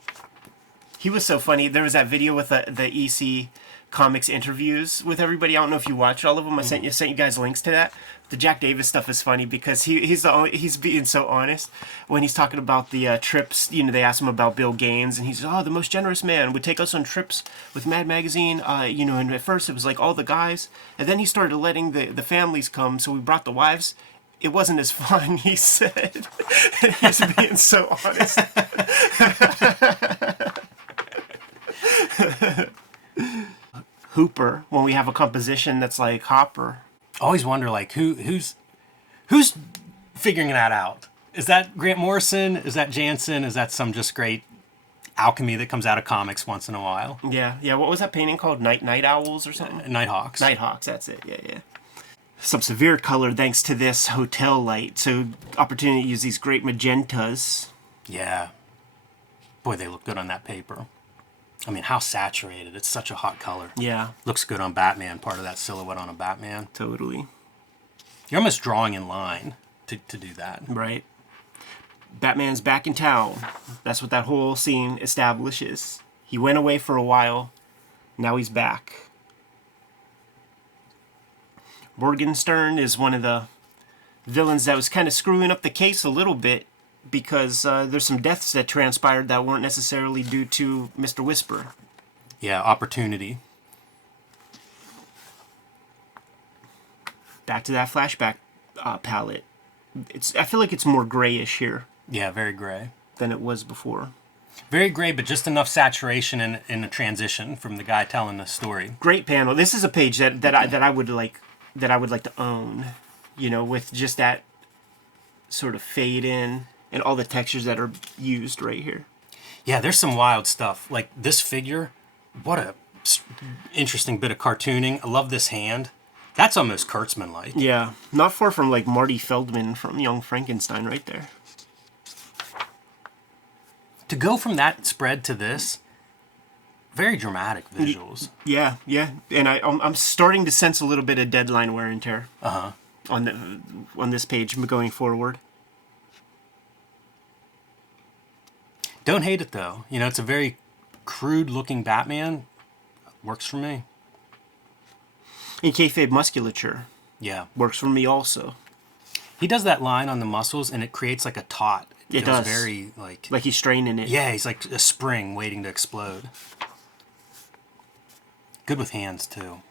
He was so funny. There was that video with the EC Comics interviews with everybody. I don't know if you watched all of them. I sent you guys links to that. The Jack Davis stuff is funny because he's being so honest when he's talking about the trips. They asked him about Bill Gaines, and he's the most generous man, would take us on trips with Mad Magazine. And at first it was like all the guys, and then he started letting the families come, so we brought the wives. It wasn't as fun, he said. He's being so honest. Hooper, when we have a composition that's like Hopper. Always wonder, like, who's figuring that out? Is that Grant Morrison? Is that Janson? Is that some just great alchemy that comes out of comics once in a while? Yeah. What was that painting called? Night Owls or something? Nighthawks. Nighthawks, that's it. Yeah. Some severe color thanks to this hotel light. So opportunity to use these great magentas. Yeah. Boy, they look good on that paper. I mean, how saturated. It's such a hot color. Yeah. Looks good on Batman, part of that silhouette on a Batman. Totally. You're almost drawing in line to do that. Right. Batman's back in town. That's what that whole scene establishes. He went away for a while. Now he's back. Morgenstern is one of the villains that was kind of screwing up the case a little bit because there's some deaths that transpired that weren't necessarily due to Mr. Whisper. Yeah, opportunity. Back to that flashback palette. I feel like it's more grayish here. Yeah, very gray. Than it was before. Very gray, but just enough saturation in the transition from the guy telling the story. Great panel. This is a page that I would like to own. With just that sort of fade in and all the textures that are used right here. Yeah, there's some wild stuff. Like this figure, what a interesting bit of cartooning. I love this hand. That's almost Kurtzman-like. Yeah, not far from like Marty Feldman from Young Frankenstein right there. To go from that spread to this, very dramatic visuals. Yeah, and I'm starting to sense a little bit of deadline wear and tear. On this page going forward. Don't hate it though. It's a very crude looking Batman. Works for me. And kayfabe musculature. Yeah. Works for me also. He does that line on the muscles and it creates like a taut. It does. Very like he's straining it. Yeah, he's like a spring waiting to explode. Good with hands too.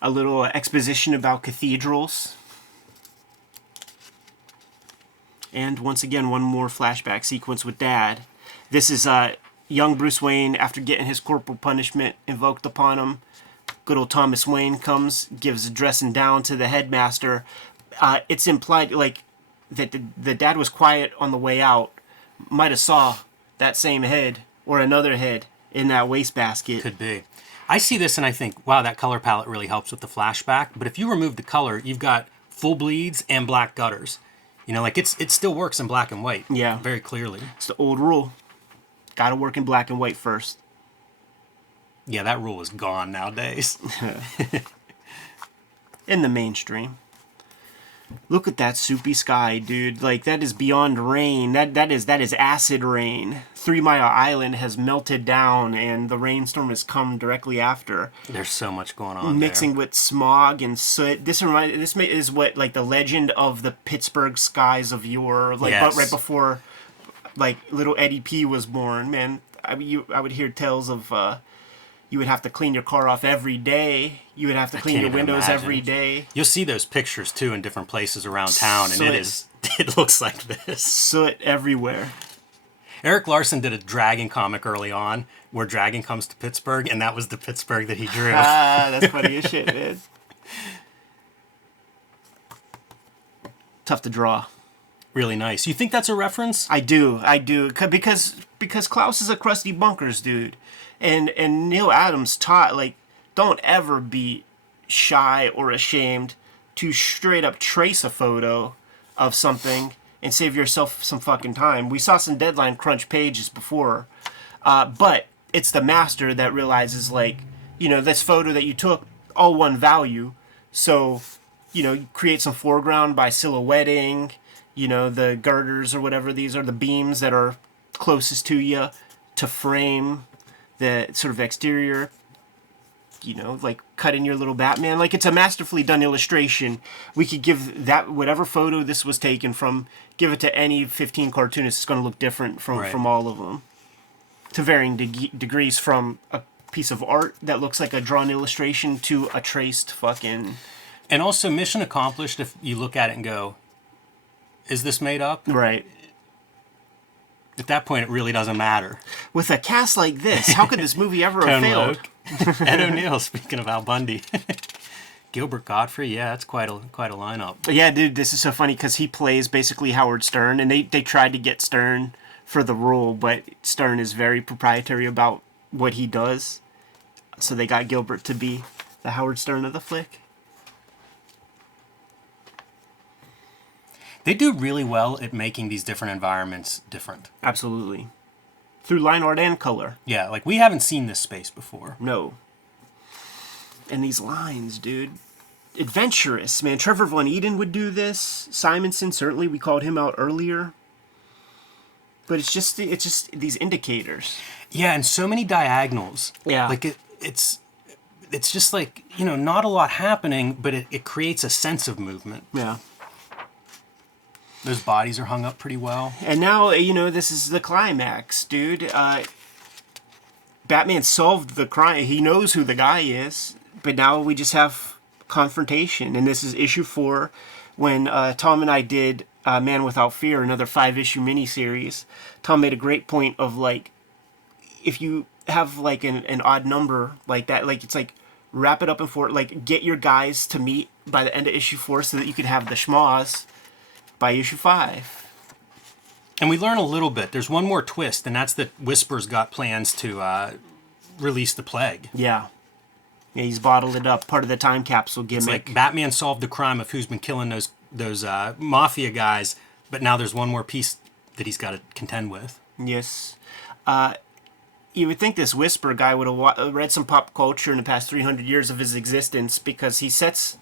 A little exposition about cathedrals. And once again, one more flashback sequence with Dad. This is young Bruce Wayne after getting his corporal punishment invoked upon him. Good old Thomas Wayne comes, gives a dressing down to the headmaster. It's implied like that the dad was quiet on the way out. Might have saw that same head or another head in that wastebasket. Could be. I see this and I think, wow, that color palette really helps with the flashback. But if you remove the color, you've got full bleeds and black gutters. You know, like it still works in black and white. Yeah. Very clearly. It's the old rule. Gotta work in black and white first. Yeah, that rule is gone nowadays. In the mainstream. Look at that soupy sky, dude. Like, that is beyond rain. That is acid rain. 3 Mile Island has melted down, and the rainstorm has come directly after. There's so much going on Mixing there. with smog and soot. This is what, like, the legend of the Pittsburgh skies of yore. Like, Yes. but right before, like, little Eddie P was born, man. I would hear tales of, you would have to clean your car off every day. You would have to clean your windows every day. You'll see those pictures too in different places around town, and it looks like this. Soot everywhere. Eric Larson did a Dragon comic early on, where Dragon comes to Pittsburgh, and that was the Pittsburgh that he drew. That's funny as shit, man. Tough to draw. Really nice. You think that's a reference? I do. Because Klaus is a crusty bunkers dude. And Neil Adams taught, like, don't ever be shy or ashamed to straight up trace a photo of something and save yourself some fucking time. We saw some deadline crunch pages before, but it's the master that realizes, like, you know, this photo that you took, all one value. So, you know, you create some foreground by silhouetting, you know, the girders or whatever these are, the beams that are closest to you to frame the sort of exterior, you know, like cutting your little Batman. Like, it's a masterfully done illustration. We could give that, whatever photo this was taken from, give it to any 15 cartoonists. It's going to look different from all of them. To varying degrees, from a piece of art that looks like a drawn illustration to a traced fucking... And also, mission accomplished if you look at it and go, is this made up? Right. At that point, it really doesn't matter. With a cast like this, how could this movie ever have failed? Ed O'Neill, speaking of Al Bundy. Gilbert Godfrey, yeah, that's quite a lineup. Yeah, dude, this is so funny because he plays basically Howard Stern, and they tried to get Stern for the role, but Stern is very proprietary about what he does. So they got Gilbert to be the Howard Stern of the flick. They do really well at making these different environments different. Absolutely. Through line art and color. Yeah, like we haven't seen this space before. No. And these lines, dude. Adventurous, man. Trevor Von Eden would do this. Simonson, certainly, we called him out earlier. But it's just these indicators. Yeah, and so many diagonals. Yeah. Like it's just like, you know, not a lot happening, but it creates a sense of movement. Yeah. Those bodies are hung up pretty well. And now, you know, this is the climax, dude. Batman solved the crime. He knows who the guy is. But now we just have confrontation. And this is issue 4. When Tom and I did Man Without Fear, another 5-issue miniseries, Tom made a great point of, like, if you have, like, an odd number like that, like, it's like, wrap it up in 4, like, get your guys to meet by the end of issue 4 so that you could have the schmoz by issue 5. And we learn a little bit. There's one more twist, and that's that Whisper's got plans to release the plague. Yeah. Yeah, he's bottled it up. Part of the time capsule gimmick. It's like Batman solved the crime of who's been killing those mafia guys, but now there's one more piece that he's got to contend with. Yes. You would think this Whisper guy would have read some pop culture in the past 300 years of his existence, because he sets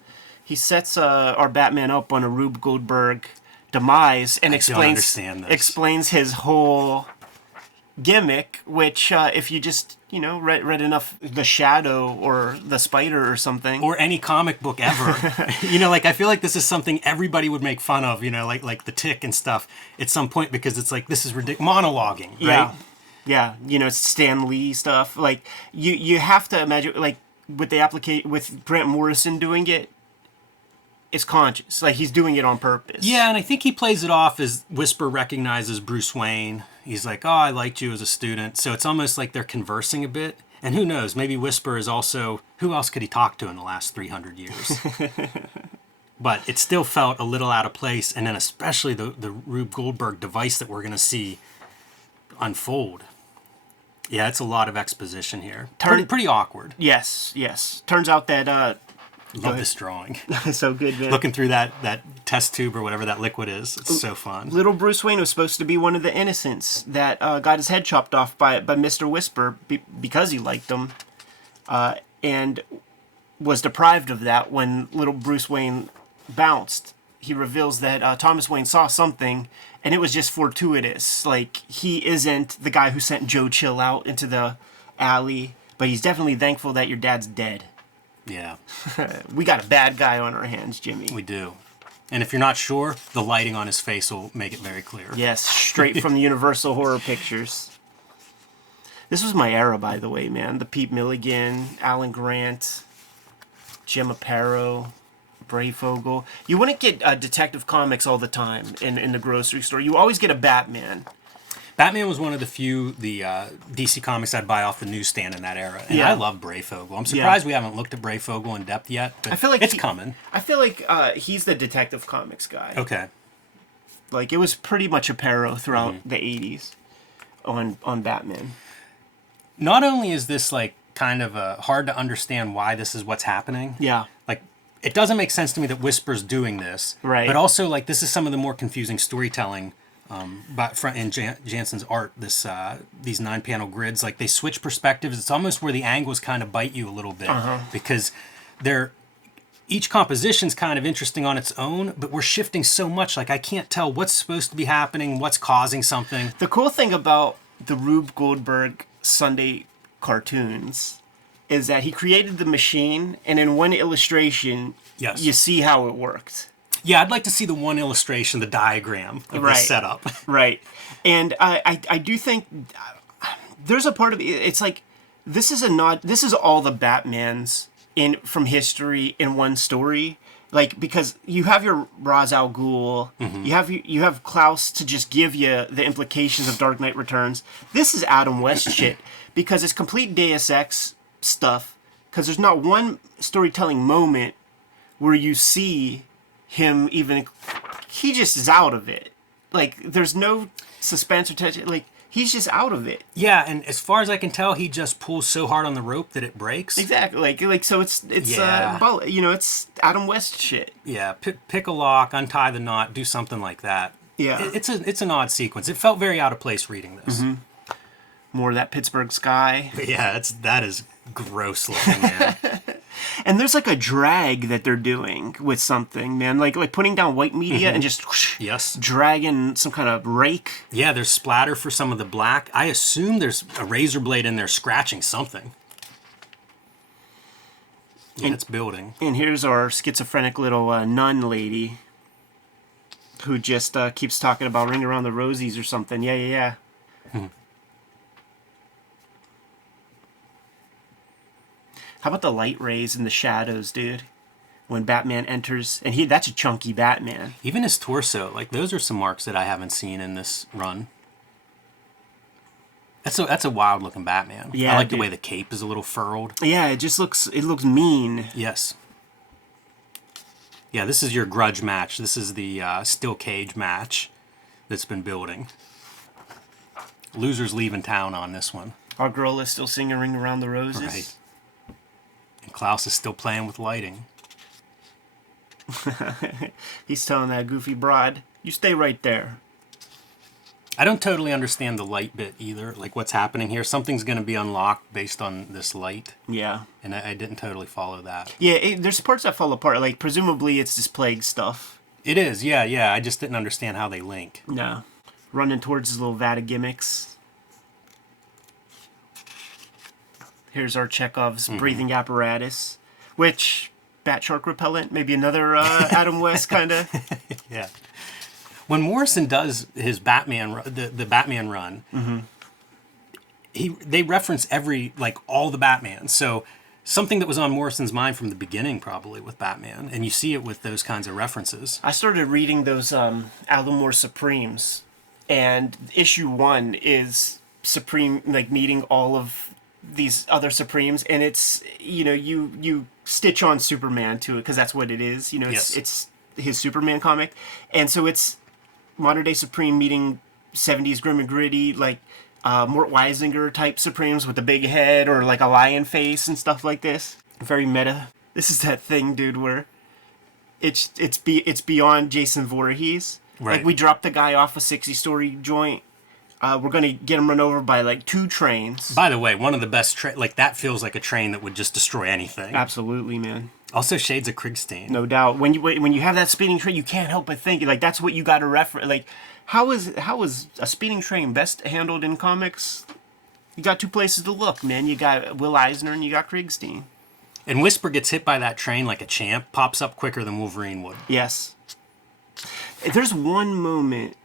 our Batman up on a Rube Goldberg demise and explains his whole gimmick, which if you just, you know, read enough The Shadow or The Spider or something, or any comic book ever, you know, like I feel like this is something everybody would make fun of, you know, like the Tick and stuff at some point, because it's like, this is ridiculous, monologuing, right? Yeah, you know, Stan Lee stuff. Like you have to imagine, like with Grant Morrison doing it, is conscious. Like, he's doing it on purpose. Yeah, and I think he plays it off as Whisper recognizes Bruce Wayne. He's like, oh, I liked you as a student. So it's almost like they're conversing a bit. And who knows, maybe Whisper is also... Who else could he talk to in the last 300 years? But it still felt a little out of place. And then especially the Rube Goldberg device that we're going to see unfold. Yeah, it's a lot of exposition here. Pretty awkward. Yes. Turns out that... Love this drawing. So good, man. Looking through that test tube or whatever that liquid is. It's so fun. Little Bruce Wayne was supposed to be one of the innocents that got his head chopped off by Mr. Whisper because he liked him, and was deprived of that when little Bruce Wayne bounced. He reveals that Thomas Wayne saw something, and it was just fortuitous. Like, he isn't the guy who sent Joe Chill out into the alley, but he's definitely thankful that your dad's dead. Yeah. We got a bad guy on our hands, Jimmy. We do. And if you're not sure, the lighting on his face will make it very clear. Yes, straight from the Universal Horror Pictures. This was my era, by the way, man. The Pete Milligan, Alan Grant, Jim Aparo, Brayfogle. You wouldn't get Detective Comics all the time in the grocery store. You always get a Batman. Batman was one of the few DC Comics I'd buy off the newsstand in that era. And I love Brayfogle. I'm surprised we haven't looked at Brayfogle in depth yet, but I feel like it's coming. I feel like he's the Detective Comics guy. Okay. Like, it was pretty much Aparo throughout the 80s on Batman. Not only is this, like, kind of hard to understand why this is what's happening. Yeah. Like, it doesn't make sense to me that Whisper's doing this. Right. But also, like, this is some of the more confusing storytelling in Janson's art. These 9-panel grids, like, they switch perspectives. It's almost where the angles kind of bite you a little bit because each composition's kind of interesting on its own, but we're shifting so much. Like, I can't tell what's supposed to be happening, what's causing something. The cool thing about the Rube Goldberg Sunday cartoons is that he created the machine, and in one illustration, you see how it worked. Yeah, I'd like to see the one illustration, the diagram of the setup. Right. And I do think there's a part of it, it's like, this is all the Batmans from history in one story. Like, because you have your Ra's al Ghul, you have Klaus to just give you the implications of Dark Knight Returns. This is Adam West shit, because it's complete Deus Ex stuff, because there's not one storytelling moment where you see him he just is out of it. Like, there's no suspense or tension. Like, he's just out of it. Yeah, and as far as I can tell, he just pulls so hard on the rope that it breaks. Exactly. Like so it's it's Adam West shit. Yeah, pick a lock, untie the knot, do something like that. Yeah. It's an odd sequence. It felt very out of place reading this. More of that Pittsburgh sky. But yeah, that is gross looking, man. And there's like a drag that they're doing with something, man. Like putting down white media and just dragging some kind of rake. Yeah, there's splatter for some of the black. I assume there's a razor blade in there scratching something. Yeah, it's building. And here's our schizophrenic little nun lady who just keeps talking about Ring Around the Rosies or something. Yeah. How about the light rays and the shadows, dude? When Batman enters, and that's a chunky Batman. Even his torso, like, those are some marks that I haven't seen in this run. That's a wild looking Batman. Yeah, I like the way the cape is a little furled. Yeah, it looks mean. Yes. Yeah, this is your grudge match. This is the steel cage match that's been building. Loser's leaving town on this one. Our girl is still singing Ring Around the Roses. Right. And Klaus is still playing with lighting. He's telling that goofy broad, you stay right there. I don't totally understand the light bit either. Like, what's happening here? Something's going to be unlocked based on this light. Yeah. And I didn't totally follow that. Yeah, there's parts that fall apart. Like, presumably it's this plague stuff. It is, yeah. I just didn't understand how they link. No. Running towards his little vat of gimmicks. Here's our Chekhov's breathing apparatus, which, bat shark repellent, maybe another Adam West kind of. Yeah. When Morrison does his Batman, the Batman run, they reference all the Batmans. So Something that was on Morrison's mind from the beginning, probably, with Batman. And you see it with those kinds of references. I started reading those Alan Moore Supremes, and issue 1 is Supreme, like, meeting all of these other Supremes, and it's, you know, you stitch on Superman to it, because that's what it is. You know, it's his Superman comic. And so it's modern day Supreme meeting 70s grim and gritty, like, Mort Weisinger type Supremes with a big head or like a lion face and stuff like this. Very meta. This is that thing, dude, where it's beyond Jason Voorhees. Right. Like, we dropped the guy off a 60-story joint. We're gonna get him run over by like 2 trains. By the way, one of the best like that feels like a train that would just destroy anything. Absolutely, man. Also, shades of Krigstein. No doubt. When you have that speeding train, you can't help but think like that's what you got to reference. Like, how is a speeding train best handled in comics? You got 2 places to look, man. You got Will Eisner and you got Krigstein. And Whisper gets hit by that train like a champ, pops up quicker than Wolverine would. Yes. There's one moment,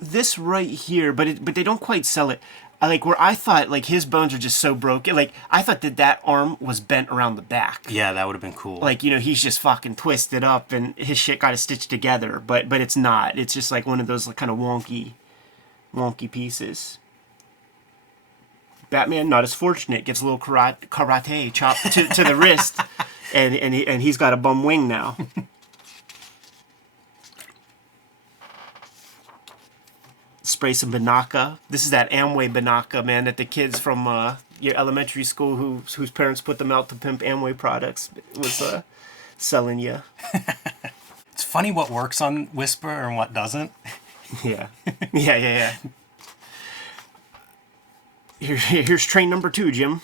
this right here, but they don't quite sell it. Like, where I thought, like, his bones are just so broken. Like, I thought that arm was bent around the back. Yeah, that would have been cool. Like, you know, he's just fucking twisted up and his shit got stitched together. But it's not. It's just like one of those like, kind of wonky pieces. Batman, not as fortunate, gets a little karate chop to the wrist. And he's got a bum wing now. Spray some Banaka. This is that Amway Banaka, man, that the kids from your elementary school whose parents put them out to pimp Amway products was selling you. It's funny what works on Whisper and what doesn't. Yeah. Yeah. Here's train number 2, Jim.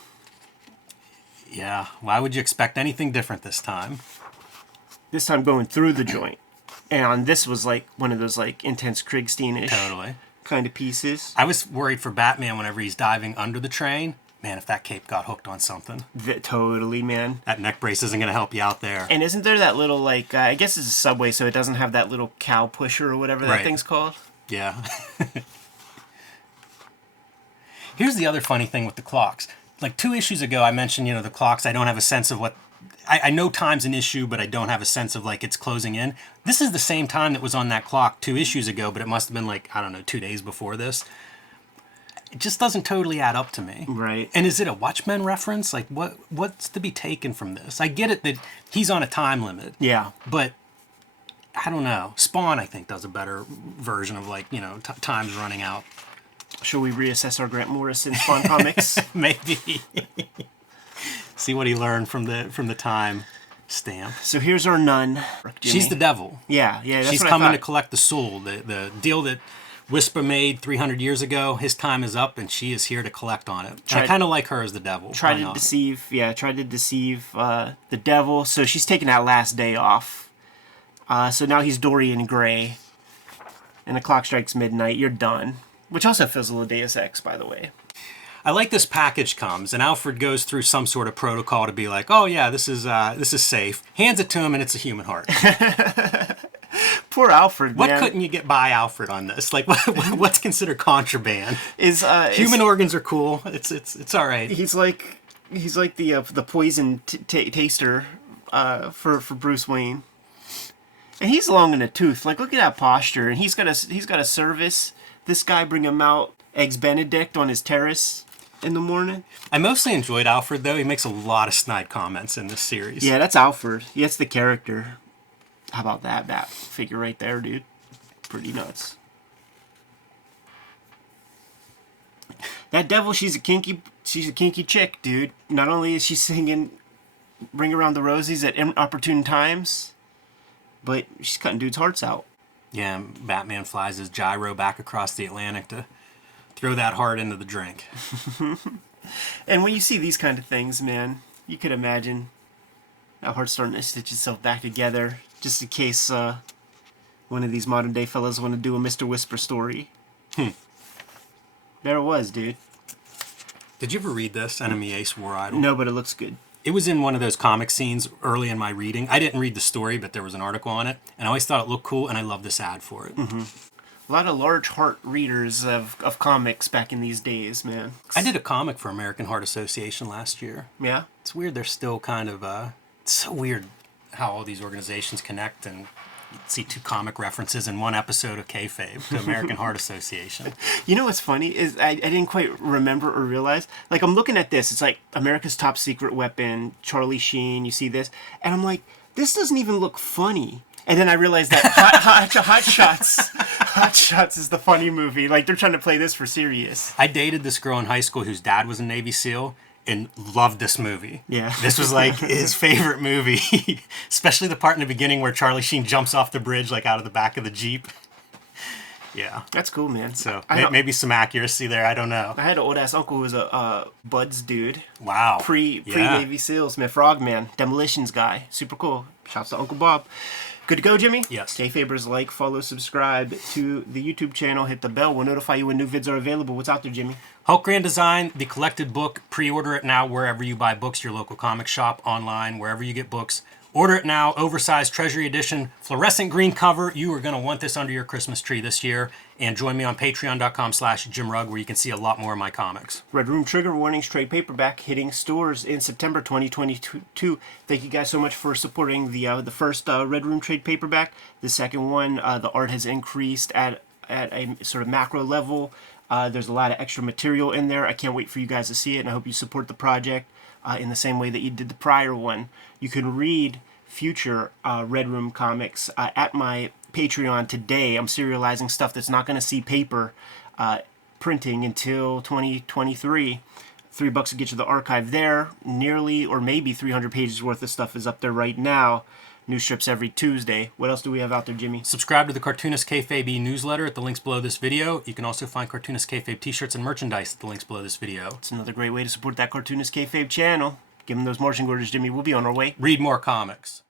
Yeah, why would you expect anything different this time? This time going through the joint. And this was like one of those like intense Krigstein-ish Totally. kind of pieces. I was worried for Batman whenever he's diving under the train. Man, if that cape got hooked on something. Totally, man. That neck brace isn't going to help you out there. And isn't there that little, like, I guess it's a subway, so it doesn't have that little cow pusher or whatever that thing's called? Yeah. Here's the other funny thing with the clocks. Like 2 issues ago, I mentioned, you know, the clocks, I don't have a sense of what... I know time's an issue, but I don't have a sense of, like, it's closing in. This is the same time that was on that clock 2 issues ago, but it must have been, like, I don't know, 2 days before this. It just doesn't totally add up to me. Right. And is it a Watchmen reference? Like, what's to be taken from this? I get it that he's on a time limit. Yeah. But, I don't know. Spawn, I think, does a better version of, like, you know, time's running out. Shall we reassess our Grant Morrison Spawn comics? Maybe. See what he learned from the time stamp. So here's our nun. Jimmy. She's the devil. Yeah. That's She's what coming I to thought. collect the soul. The deal that Whisper made 300 years ago, his time is up, and she is here to collect on it. I kind of like her as the devil. Tried to deceive the devil. So she's taking that last day off. So now he's Dorian Gray. And the clock strikes midnight. You're done. Which also feels a little Deus Ex, by the way. I like this package comes, and Alfred goes through some sort of protocol to be like, oh yeah, this is safe. Hands it to him, and it's a human heart. Poor Alfred, man. What couldn't you get by Alfred on this? Like, what's considered contraband? Human organs are cool. It's all right. He's like the poison taster for Bruce Wayne, and he's long in the tooth. Like, look at that posture, and he's got a service. This guy bring him out eggs Benedict on his terrace in the morning. I mostly enjoyed Alfred, though. He makes a lot of snide comments in this series. Yeah, that's Alfred. That's the character. How about that figure right there, dude? Pretty nuts. That devil, she's a kinky chick, dude. Not only is she singing Ring Around the Rosies at inopportune times, but she's cutting dudes' hearts out. Yeah, Batman flies his gyro back across the Atlantic to throw that heart into the drink. And when you see these kind of things, man, you could imagine that heart starting to stitch itself back together, just in case one of these modern day fellas want to do a Mr. Whisper story. There it was, dude. Did you ever read this, Enemy Ace War Idol? No, but it looks good. It was in one of those comic scenes early in my reading. I didn't read the story, but there was an article on it, and I always thought it looked cool, and I love this ad for it. A lot of large heart readers of comics back in these days, man. I did a comic for American Heart Association last year. Yeah? It's weird. They're still kind of, it's so weird how all these organizations connect, and you see two comic references in one episode of Kayfabe to American Heart Association. You know what's funny is I didn't quite remember or realize. Like, I'm looking at this. It's like America's Top Secret Weapon, Charlie Sheen. You see this. And I'm like, this doesn't even look funny. And then I realized that Hot Shots is the funny movie. Like, they're trying to play this for serious. I dated this girl in high school whose dad was a Navy SEAL and loved this movie. Yeah. This was like his favorite movie, especially the part in the beginning where Charlie Sheen jumps off the bridge, like out of the back of the Jeep. Yeah. That's cool, man. So maybe some accuracy there. I don't know. I had an old ass uncle who was a Buds dude. Wow. Pre Navy SEALs, man. Frogman, demolitions guy. Super cool. Shouts to Uncle Bob. Good to go, Jimmy? Yes. Kayfabers, like, follow, subscribe to the YouTube channel. Hit the bell. We'll notify you when new vids are available. What's out there, Jimmy? Hulk Grand Design, the collected book. Pre-order it now wherever you buy books, your local comic shop, online, wherever you get books. Order it now. Oversized Treasury Edition, fluorescent green cover. You are going to want this under your Christmas tree this year. And join me on patreon.com/JimRugg, where you can see a lot more of my comics. Red Room Trigger Warnings trade paperback hitting stores in September 2022. Thank you guys so much for supporting the first Red Room trade paperback. The second one, the art has increased at a sort of macro level. There's a lot of extra material in there. I can't wait for you guys to see it, and I hope you support the project in the same way that you did the prior one. You can read future Red Room comics at my Patreon today. I'm serializing stuff that's not going to see paper printing until 2023. $3 to get you the archive there. Nearly or maybe 300 pages worth of stuff is up there right now. New strips every Tuesday. What else do we have out there, Jimmy? Subscribe to the Cartoonist Kayfabe newsletter at the links below this video. You can also find Cartoonist Kayfabe t-shirts and merchandise at the links below this video. It's another great way to support that Cartoonist Kayfabe channel. Give them those marching orders, Jimmy. We'll be on our way. Read more comics.